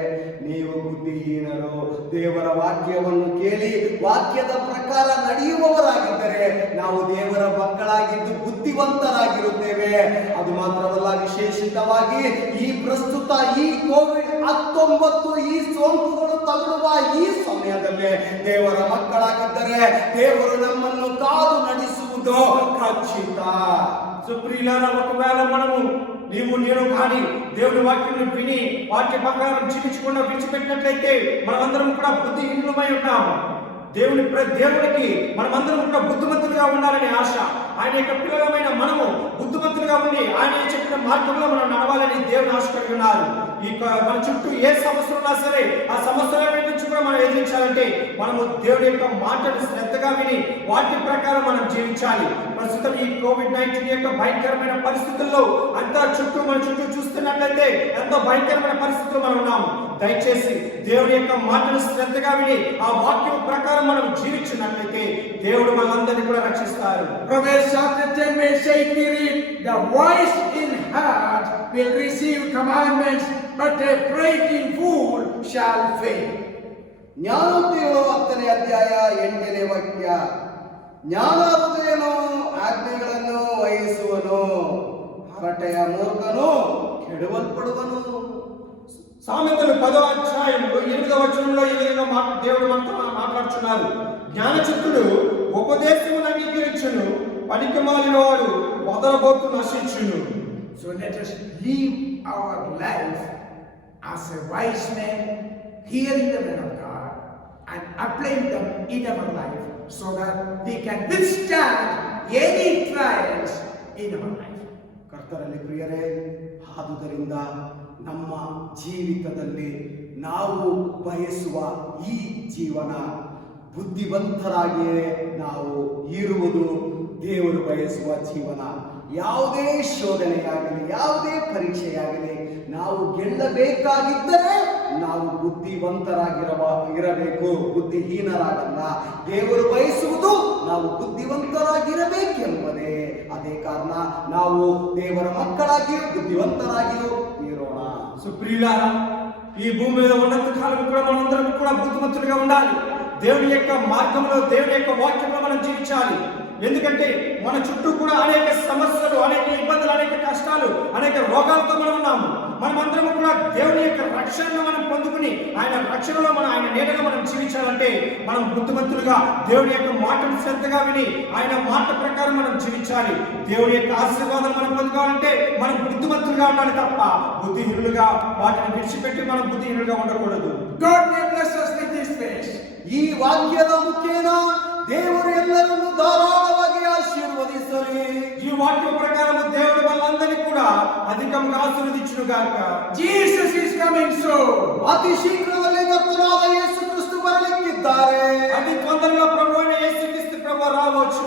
ನೀವು ಬುದ್ಧಿಹೀನರು. ದೇವರ ವಾಕ್ಯವನ್ನು ಕೇಳಿ ವಾಕ್ಯದ ಪ್ರಕಾರ ನಡೆಯುವವರಾಗಿದ್ದರೆ ನಾವು ದೇವರ ಮಕ್ಕಳಾಗಿದ್ದು ಬುದ್ಧಿವಂತರಾಗಿರುತ್ತೇವೆ. ಅದು ಮಾತ್ರವಲ್ಲ, ವಿಶೇಷಿತವಾಗಿ ಈ ಪ್ರಸ್ತುತ ಈ ಕೋವಿಡ್-19 ಈ ಸೋಂಕುಗಳು ತಗುಲುವ ಈ ಸಮಯದಲ್ಲಿ ದೇವರ ಮಕ್ಕಳಾಗಿದ್ದರೆ ದೇವರು ನಮ್ಮನ್ನು ಕಾದು ನಡೆಸುವುದು ఖచ్చిత. సో ప్రియులారా, ఒకవేళ మనము నేను కానీ దేవుని వాక్యం విని వాక్య ప్రకారం జీవించకుండా విడిచిపెట్టినట్లయితే మనమందరం కూడా బుద్ధిహీనులమై ఉన్నాము. దేవునికి మనమందరం కూడా బుద్ధిమంతులుగా ఉండాలనే ఆశ. ఆయన యొక్క పిల్లలమైన మనము బుద్ధిమంతులుగా ఉండి ఆయన చెప్పిన మార్గంలో మనం నడవాలని దేవుని ఆశ కలిగి ఉన్నారు. మన చుట్టూ ఏ సమస్యలు ఉన్నా సరే ఆ సమస్యల నుంచి కూడా మనం ఎదిరించాలంటే మనము దేవుని యొక్క మాటను శ్రద్ధగా విని వాటి ప్రకారం మనం జీవించాలి. ప్రస్తుతం ఈ కోవిడ్-19 యొక్క భయంకరమైన పరిస్థితుల్లో అంతా మన చుట్టూ చూస్తున్నట్లయితే ఎంతో భయంకరమైన పరిస్థితుల్లో మనం ఉన్నాము. దయచేసి దేవుని యొక్క మాటను శ్రద్ధగా విని ఆ వాక్యం ప్రకారం మనం జీవించినట్లయితే దేవుడు మనందరినీ కూడా రక్షిస్తారు. Proverbs chapter 10 verse 8 we read, the wise in heart will receive commandments, but a prating fool shall fail. ಜ್ಞಾನೋಕ್ತಿಗಳು 10ನೇ ಅಧ್ಯಾಯ 8ನೇ ವಾಕ್ಯ. ಜ್ಞಾನ ಹೃದಯನು ಆಜ್ಞೆಗಳನ್ನು ವಹಿಸುವನು, ಹರಟೆಯ ಮೂರ್ಖನು ಕೆಡವಲ್ಪಡುವನು. సామెతలు 10వ అధ్యాయం 8వ వచనంలో ఈ విధంగా దేవుడు మనతో మాట్లాడుతున్నారు. జ్ఞానచిత్తుడు ఉపదేశమును అంగీకరించును, పనికిమాలిన వాడు వదలబోతు నశించును. So let us live our life as a wise man, hearing the word of God and applying them in our life, so that we can withstand any trials in our life. ಕರ್ತರಲ್ಲಿ ಪ್ರಿಯರೇ, ಆದುದರಿಂದ ನಮ್ಮ ಜೀವಿತದಲ್ಲಿ ನಾವು ಬಯಸುವ ಈ ಜೀವನ ಬುದ್ಧಿವಂತರಾಗಿಯೇ ನಾವು ಇರುವುದು ದೇವರು ಬಯಸುವ ಜೀವನ. ಯಾವುದೇ ಶೋಧನೆಯಾಗಲಿ, ಯಾವುದೇ ಪರೀಕ್ಷೆಯಾಗಲಿ ನಾವು ಗೆಲ್ಲಬೇಕಾಗಿದ್ದರೆ ನಾವು ಇರಬೇಕು, ಬುದ್ಧಿಹೀನರಾಗಲ್ಲ. ದೇವರು ಬಯಸುವುದು ನಾವು ಬುದ್ಧಿವಂತರಾಗಿರಬೇಕೆಂಬುದೇ. ಅದೇ ಕಾರಣ ನಾವು ದೇವರ ಮಕ್ಕಳಾಗಿಯೂ ಬುದ್ಧಿವಂತರಾಗಿಯೂ ಇರೋಣ. సుప్రియులారా, ఈ భూమి మీద ఉన్నంత కాలం కూడా మనందరం కూడా బుద్ధిమంతులుగా ఉండాలి. దేవుని యొక్క మార్గంలో, దేవుని యొక్క వాక్యంలో మనం జీవించాలి. ఎందుకంటే మన చుట్టూ కూడా అనేక సమస్యలు, అనేక ఇబ్బందులు, అనేక కష్టాలు, అనేక రోగాలతో మనం ఉన్నాము. మనమందరం కూడా దేవుని యొక్క రక్షణను మనం పొందుకుని ఆయన రక్షణలో ఆయన నీడగా మనం జీవించాలంటే మనం బుద్ధిమంతులుగా దేవుని యొక్క మాటను శ్రద్ధగా విని ఆయన మాట ప్రకారం మనం జీవించాలి. దేవుని యొక్క ఆశీర్వాదం మనం పొందుకోవాలంటే మనం బుద్ధిమంతులుగా ఉండాలి తప్ప బుద్ధిహీనులుగా వాటిని విడిచిపెట్టి మనం బుద్ధిహీనులుగా ఉండకూడదు. God may bless us with this verse. ಈ ವಾಕ್ಯದ ಮುಖೇನ ದೇವರು ಎಲ್ಲರನ್ನು ಧಾರಾಳವಾಗಿ ಆಶೀರ್ವದಿಸಲಿ. ఈ వాక్యం ప్రకారం దేవుడు వాళ్ళందరినీ కూడా అధికంగా ఆశీర్వదించును గాక. Jesus is coming soon. ಅತಿ ಶೀಘ್ರದಲ್ಲಿ ಕರ್ತನಾದ ಯೇಸು ಕ್ರಿಸ್ತು ಬರಲಿಕ್ಕಿದ್ದಾರೆ. అతి తొందరలో ప్రభువైన యేసుక్రీస్తు ప్రభువు రావచ్చు.